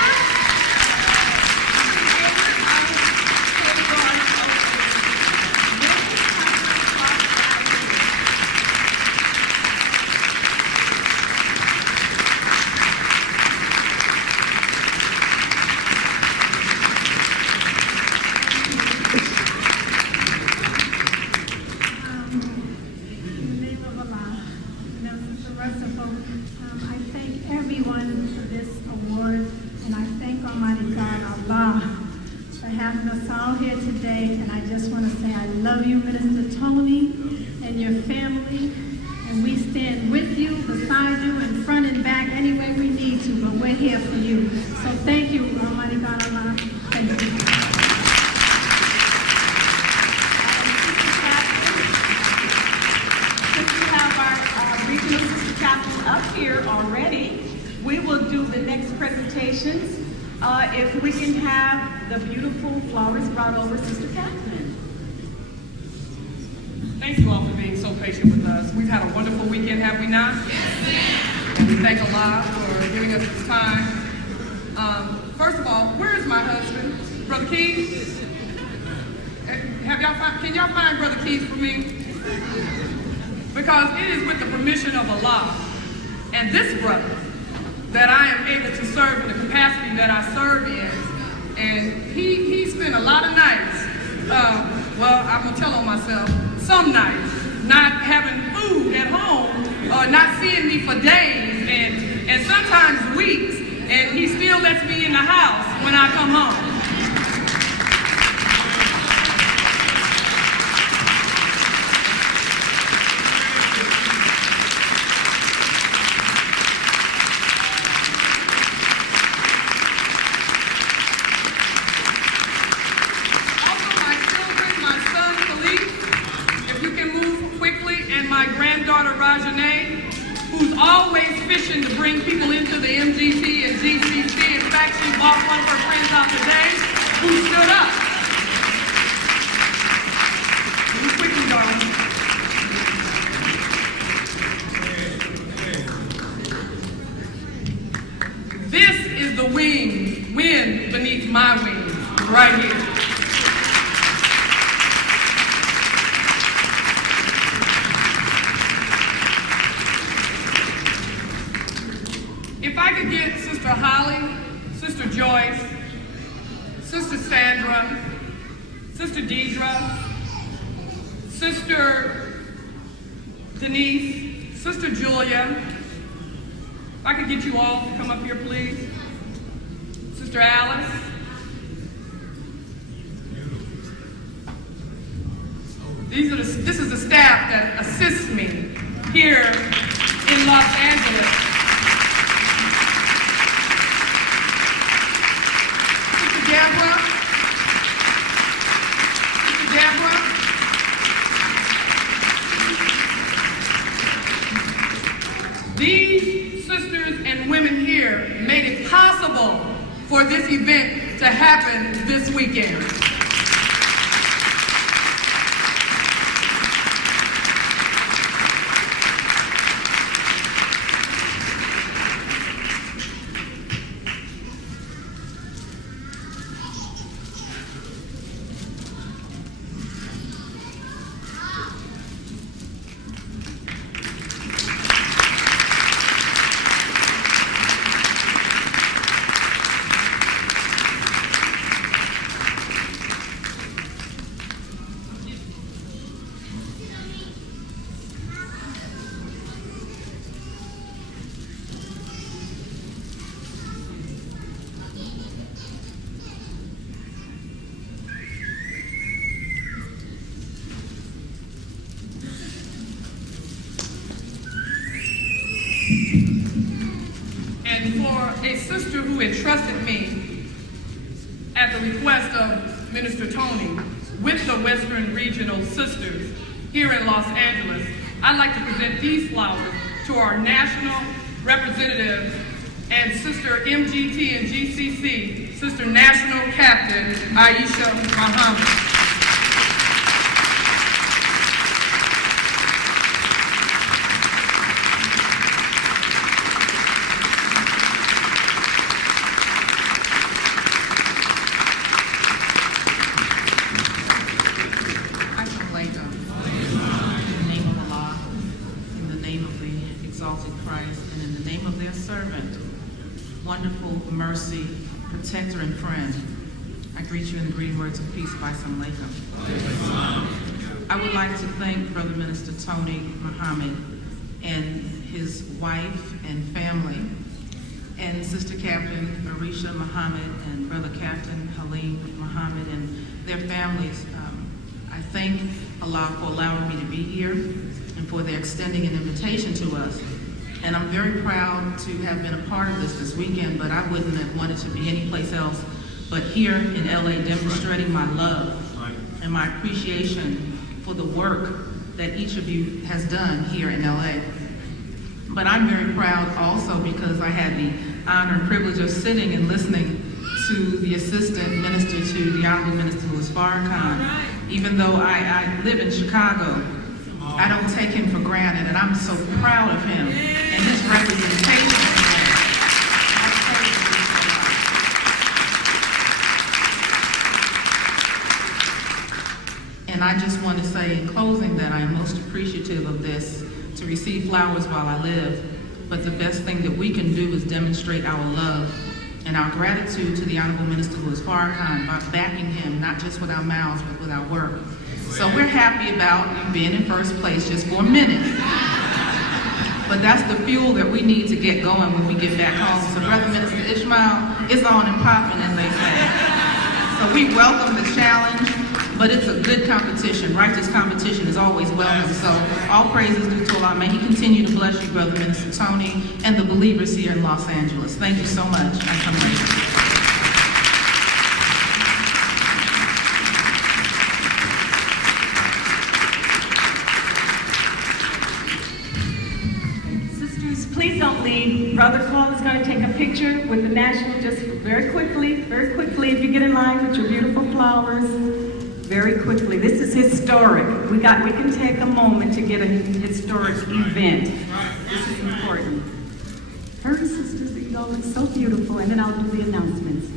if we can have the beautiful flowers brought over, Sister Catherine. Thank you all for being so patient with us. We've had a wonderful weekend, have we not? Yes, ma'am. And we thank Allah for giving us this time. First of all, where is my husband? Brother Keys? Can y'all find Brother Keys for me? Because it is with the permission of Allah and this brother that I am able to serve in the capacity that I serve in. And he spent a lot of nights, well, I'm gonna tell on myself, some nights, not having food at home, or not seeing me for days, and sometimes weeks, and he still lets me in the house when I come home. To bring people into the MGT and GCC. In fact, she walked one of her friends out today who stood up. Move quickly, darling. This is the wind beneath my wings, right here. If I could get Sister Holly, Sister Joyce, Sister Sandra, Sister Deidre, Sister Denise, Sister Julia, if I could get you all to come up here, please. Sister Alice. This is the staff that assists me here in Los Angeles. Deborah. These sisters and women here made it possible for this event to happen this weekend. a sister who entrusted me at the request of Minister Tony with the Western Regional Sisters here in Los Angeles. I'd like to present these flowers to our national representative and Sister MGT and GCC, Sister National Captain Aisha Muhammad. Wonderful mercy, protector, and friend. I greet you in the green words of peace by some Latham. I would like to thank Brother Minister Tony Muhammad and his wife and family, and Sister Captain Arisha Muhammad and Brother Captain Halim Muhammad and their families. I thank Allah for allowing me to be here and for their extending an invitation to us. And I'm very proud to have been a part of this weekend, but I wouldn't have wanted to be anyplace else but here in LA, demonstrating my love and my appreciation for the work that each of you has done here in LA. But I'm very proud also because I had the honor and privilege of sitting and listening to the assistant minister to the Honorable Minister Louis Farrakhan. Even though I live in Chicago, I don't take him for granted, and I'm so proud of him and his representation. And I just want to say in closing that I am most appreciative of this, to receive flowers while I live. But the best thing that we can do is demonstrate our love and our gratitude to the Honorable Minister Louis Farrakhan by backing him, not just with our mouths, but with our work. So we're happy about you being in first place just for a minute. But that's the fuel that we need to get going when we get back home. So Brother Minister Ishmael is on and popping, as they say. So we welcome the challenge, but it's a good competition. Righteous competition is always welcome. So all praises due to Allah. May He continue to bless you, Brother Minister Tony, and the believers here in Los Angeles. Thank you so much. I come later. Please don't leave. Brother Cole is going to take a picture with the national just very quickly, if you get in line with your beautiful flowers, very quickly. This is historic. We can take a moment to get a historic event. This is important. Her sisters, you all look so beautiful, and then I'll do the announcements.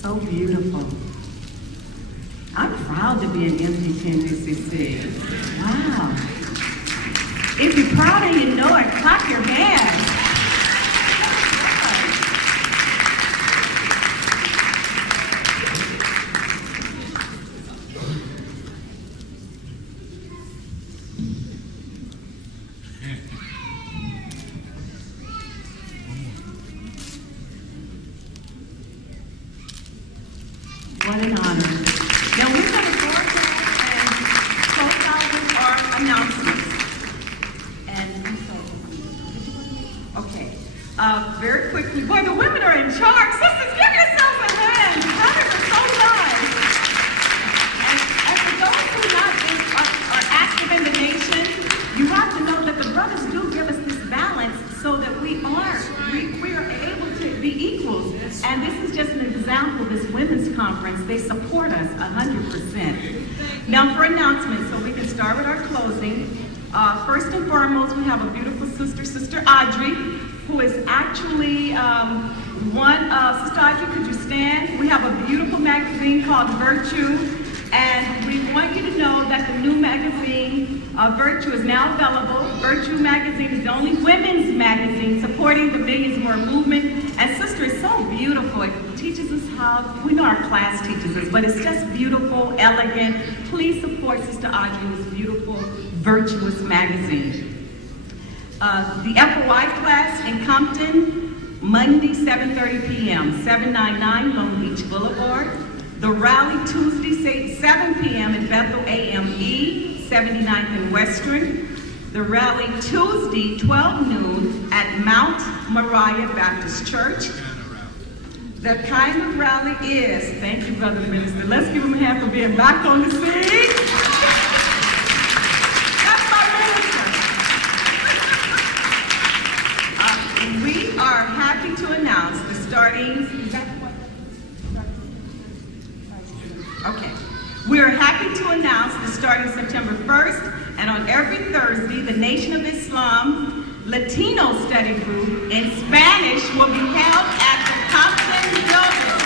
So beautiful. I'm proud to be an MG10GCC. Wow. If you're proud and you know it, clap your hands. What an honor. Now we're going to go ahead and close out with our announcements. Very quickly. Boy, the women are in charge. Sisters, give yourselves a hand. Brothers are so nice. And for those who are active in the nation, you have to know that the brothers do give us this balance so that we are able to be equals. And this is just an example, this women's conference. They support us 100%. Now for announcements, so we can start with our closing. First and foremost, we have a beautiful sister, Sister Audrey, who is actually Sister Audrey, could you stand? We have a beautiful magazine called Virtue, and we want you to know that the new magazine, Virtue, is now available. Virtue magazine is the only women's magazine supporting the Millions More movement, and Sister is so beautiful. It teaches us how, we know our class teaches us, but it's just beautiful, elegant. Please support Sister Audrey in this beautiful, virtuous magazine. The FOI class in Compton, Monday, 7:30 p.m., 799 Long Beach Boulevard. The rally Tuesday, 7 p.m. in Bethel AME, 79th and Western. The rally Tuesday, 12 noon Moriah Baptist Church. The kind of rally is, thank you, Brother Minister. Let's give him a hand for being back on the scene. That's my minister. We are happy to announce the starting, okay. We are happy to announce the starting September 1st, and on every Thursday, the Nation of Islam Latino Study Group in Spanish will be held at the Compton Building,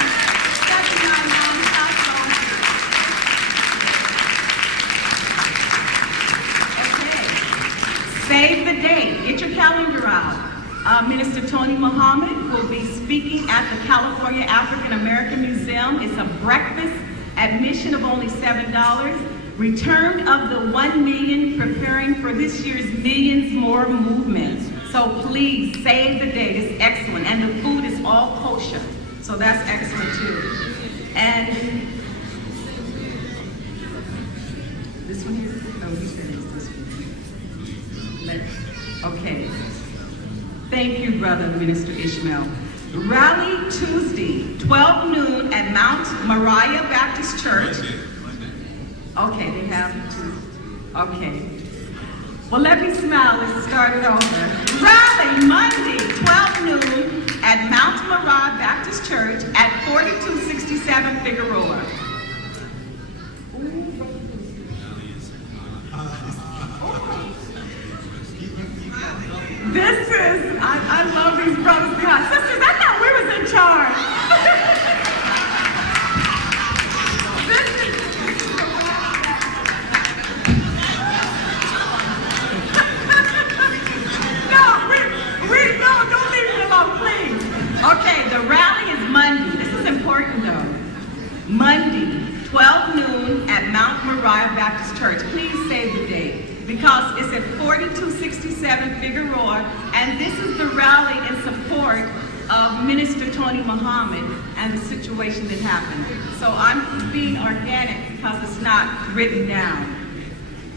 799 South Bone. Okay. Save the date. Get your calendar out. Minister Tony Muhammad will be speaking at the California African American Museum. It's a breakfast admission of only $7. Return of the 1 million, preparing for this year's Millions More movement. So please save the date. It's excellent. And the food is all kosher. So that's excellent too. And this one here? Oh, you said it's this one. Okay. Thank you, Brother Minister Ishmael. Rally Tuesday, 12 noon at Mount Moriah Baptist Church. Okay, they have to. Okay. Well, let me smile. Let's start it over. Rally Monday, 12 noon at Mount Moriah Baptist Church at 4267 Figueroa. This is, I love these brothers behind. Sisters, I thought we was in charge. This is, no, don't leave it alone, please. Okay, the rally is Monday. This is important though. Monday, 12 noon at Mount Moriah Baptist Church. Please save the date because it's at 4267 Figueroa, and this is the rally in support of Minister Tony Muhammad and the situation that happened. So I'm being organic because it's not written down.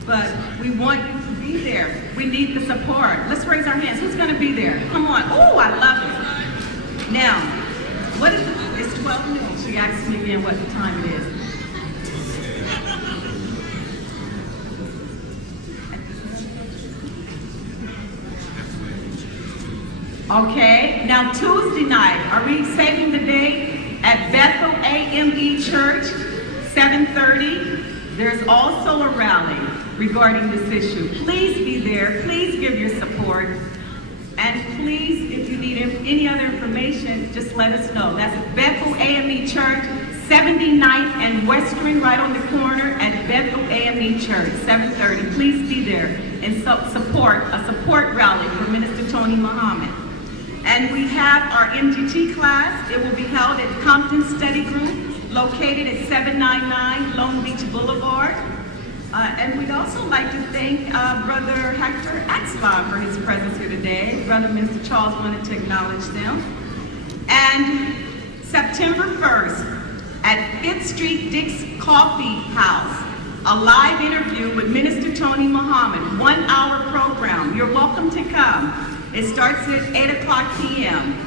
But we want you to be there. We need the support. Let's raise our hands. Who's going to be there? Come on. Oh, I love it. Now, what is it? It's 12 noon. She asked me again what time it is. Okay. Now, Tuesday night, are we saving the date at Bethel AME Church, 7:30? There's also a rally regarding this issue. Please be there. Please give your support. And please, if you need any other information, just let us know. That's Bethel AME Church, 79th and Western, right on the corner at Bethel AME Church, 7:30. Please be there and support a support rally for Minister Tony Muhammad. And we have our MGT class. It will be held at Compton Study Group, located at 799 Long Beach Boulevard. And we'd also like to thank Brother Hector Axelon for his presence here today. Brother Minister Charles wanted to acknowledge them. And September 1st, at 5th Street Dick's Coffee House, a live interview with Minister Tony Muhammad, 1-hour program. You're welcome to come. It starts at 8:00 p.m.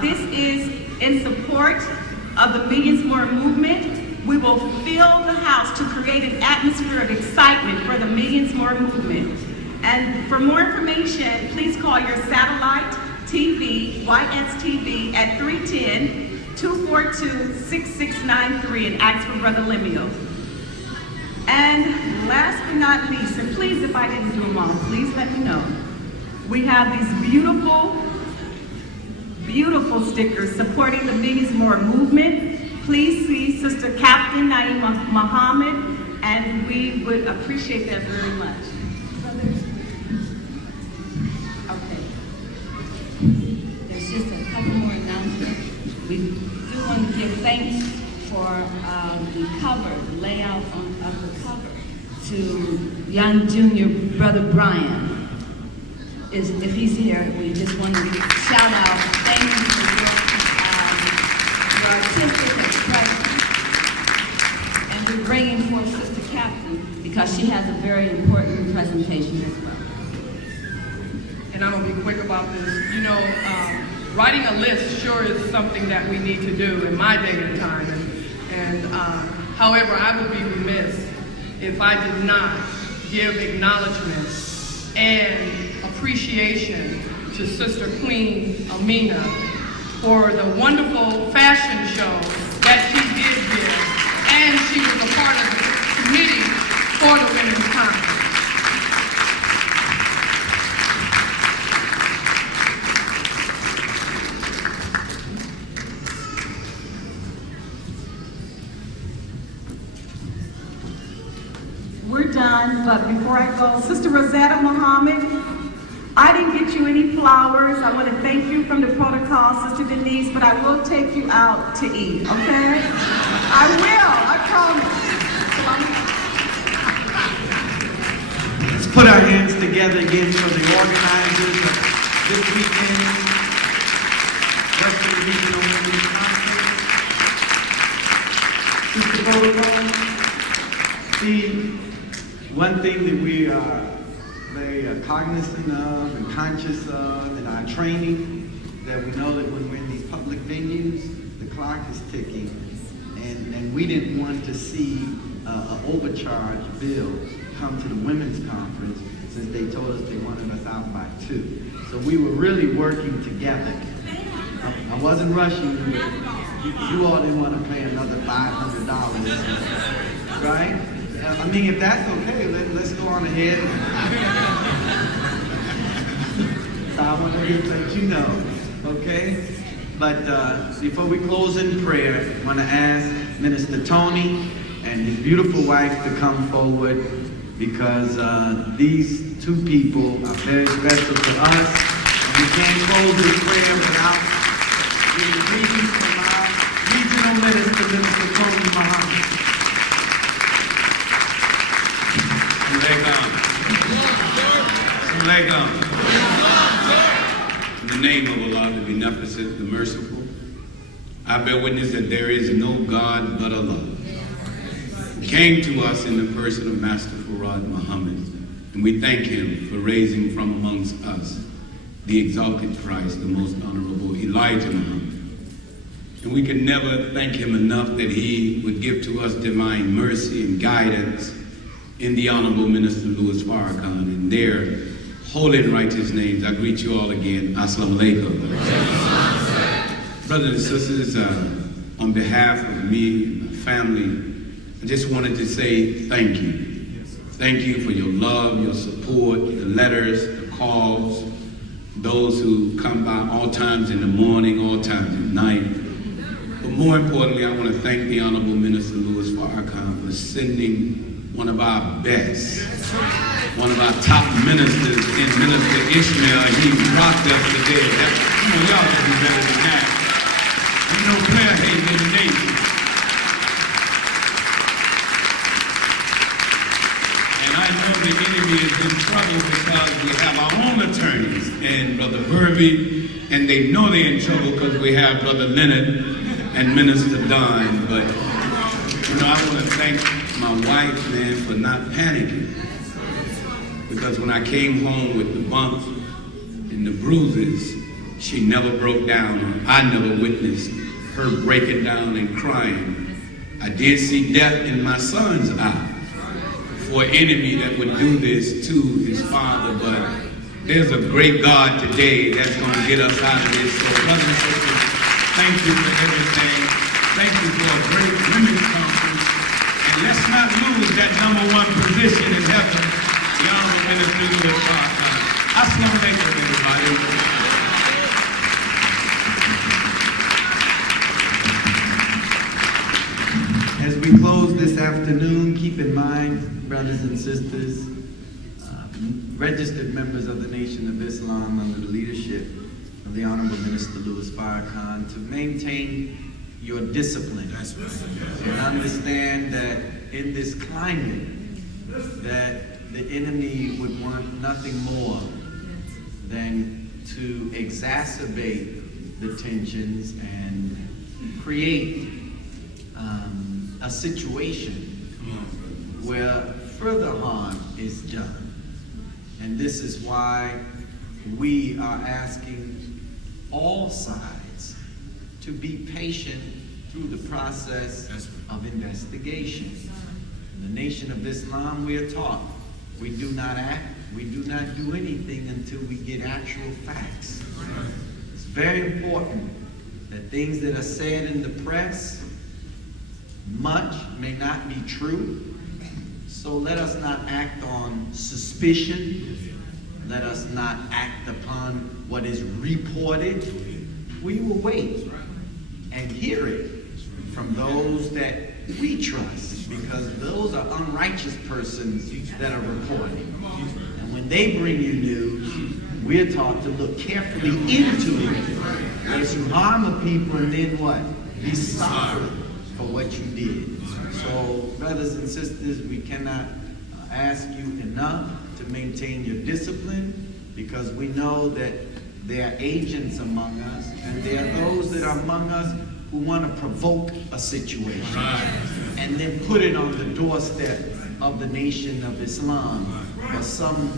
This is in support of the Millions More movement. We will fill the house to create an atmosphere of excitement for the Millions More movement. And for more information, please call your satellite TV, YSTV, at 310-242-6693 and ask for Brother Lemuel. And last but not least, and please, if I didn't do them all, please let me know. We have these beautiful, beautiful stickers supporting the Millions More movement. Please see Sister Captain Naima Muhammad, and we would appreciate that very much. Okay. There's just a couple more announcements. We do want to give thanks for the cover, the layout of the cover, to young junior Brother Brian. If he's here, we just want to shout out, thank you for your artistic expression. And we're bringing forth Sister Captain because she has a very important presentation as well. and I'm going to be quick about this. You know, writing a list sure is something that we need to do in my day and time. However, I would be remiss if I did not give acknowledgement and appreciation to Sister Queen Amina for the wonderful fashion show that she did here, and she was a part of the committee for the Women's Conference. We're done, but before I go, Sister Rosetta Muhammad, I didn't get you any flowers. I want to thank you from the protocol, Sister Denise, but I will take you out to eat, okay? I will, I promise. Let's put our hands together again for the organizers of this weekend, Western Regional Women's Conference. Sister Protocol, see, one thing that we are very cognizant of and conscious of in our training, that we know that when we're in these public venues, the clock is ticking, and we didn't want to see an overcharged bill come to the women's conference, since they told us they wanted us out by 2. So we were really working together. I wasn't rushing you, but you all didn't want to pay another $500, right? I mean, if that's okay, let's go on ahead. So I want to just let you know, okay? But before we close in prayer, I want to ask Minister Tony and his beautiful wife to come forward, because these two people are very special to us. And we can't close this prayer without the greetings from our regional minister, Minister Tony Muhammad. In the name of Allah, the Beneficent, the Merciful, I bear witness that there is no God but Allah, who came to us in the person of Master Farad Muhammad, and we thank him for raising from amongst us the exalted Christ, the most honorable Elijah Muhammad. And we can never thank him enough that he would give to us divine mercy and guidance in the Honorable Minister Louis Farrakhan. In their holy and righteous names, I greet you all again. Assalamu alaikum. Brothers and sisters, on behalf of me and my family, I just wanted to say thank you. Thank you for your love, your support, the letters, the calls, those who come by all times in the morning, all times at night. But more importantly, I want to thank the Honorable Minister Louis Farrakhan for sending one of our best, one of our top ministers in Minister Ishmael. He rocked us today. Y'all can do better than that. You know, prayer hating in the nation. And I know the enemy is in trouble because we have our own attorneys and Brother Burby, and they know they're in trouble because we have Brother Leonard and Minister Don. But, you know, I want to thank my wife, man, for not panicking. Because when I came home with the bumps and the bruises, she never broke down. I never witnessed her breaking down and crying. I did see death in my son's eye for an enemy that would do this to his father. But there's a great God today that's going to get us out of this. So, brothers and sisters, thank you for everything. Thank you for a great women's conference. And let's not lose that #1 position in heaven. The Honorable Minister Louis Farrakhan. Assalamu alaikum, everybody. As we close this afternoon, keep in mind, brothers and sisters, registered members of the Nation of Islam under the leadership of the Honorable Minister Louis Farrakhan, to maintain your discipline. That's right. And understand that in this climate, that the enemy would want nothing more than to exacerbate the tensions and create a situation where further harm is done. And this is why we are asking all sides to be patient through the process of investigation. In the Nation of Islam, we are taught we do not act, we do not do anything until we get actual facts. It's very important that things that are said in the press, much may not be true. So let us not act on suspicion. Let us not act upon what is reported. We will wait and hear it from those that we trust, because those are unrighteous persons that are reporting. And when they bring you news, we're taught to look carefully into it, lest you harm the people and then what? Be sorry for what you did. So, brothers and sisters, we cannot ask you enough to maintain your discipline, because we know that there are agents among us, and there are those that are among us who want to provoke a situation and then put it on the doorstep of the Nation of Islam, or some,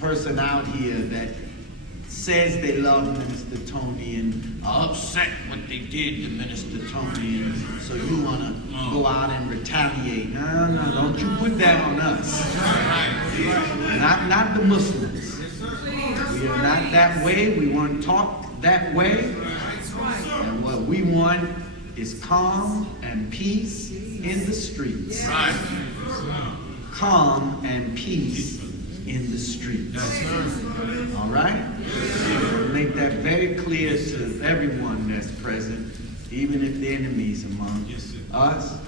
person out here that says they love Minister Tony and are upset what they did to Minister Tony, and so you want to go out and retaliate. No, don't you put that on us. Not the Muslims. We are not that way. We weren't taught that way. And what we want is calm and peace in the streets. Calm and peace in the streets. All right? Make that very clear to everyone that's present, even if the enemy's among us.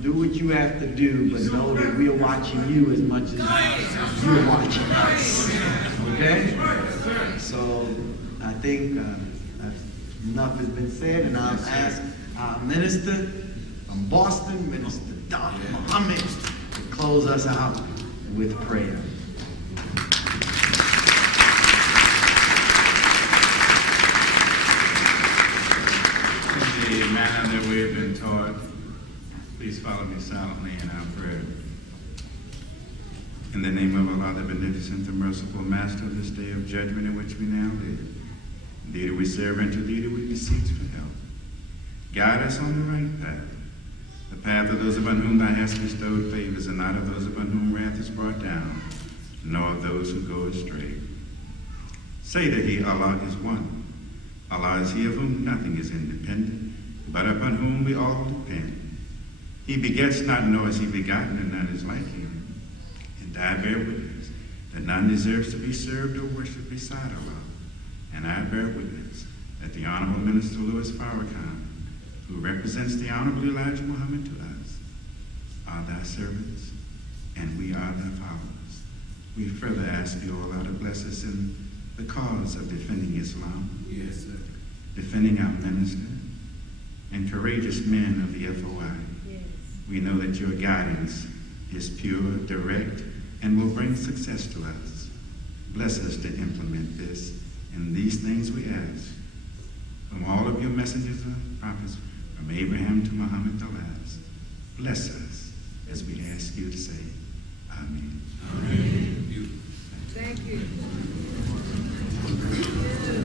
Do what you have to do, but know that we're watching you as much as you're watching us. Okay? So I think enough has been said, and I'll ask our minister from Boston, Minister Dr. Muhammad, to close us out with prayer. In the manner that we have been taught, please follow me silently in our prayer. In the name of Allah, the beneficent, the merciful Master of this day of judgment in which we now live, thee do we serve, and to thee do we beseech for help. Guide us on the right path, the path of those upon whom thou hast bestowed favors, and not of those upon whom wrath is brought down, nor of those who go astray. Say that he, Allah, is one. Allah is he of whom nothing is independent, but upon whom we all depend. He begets not, nor is he begotten, and none is like him. And I bear witness that none deserves to be served or worshipped beside Allah. And I bear witness that the Honorable Minister Louis Farrakhan, who represents the Honorable Elijah Muhammad to us, are thy servants, and we are thy followers. We further ask you, Allah, to bless us in the cause of defending Islam, Yes, sir. defending our minister, and courageous men of the FOI. Yes. We know that your guidance is pure, direct, and will bring success to us. Bless us to implement this, and these things we ask from all of your messengers and prophets, from Abraham to Muhammad the last. Bless us as we ask you to say, Amen. Amen. Thank you.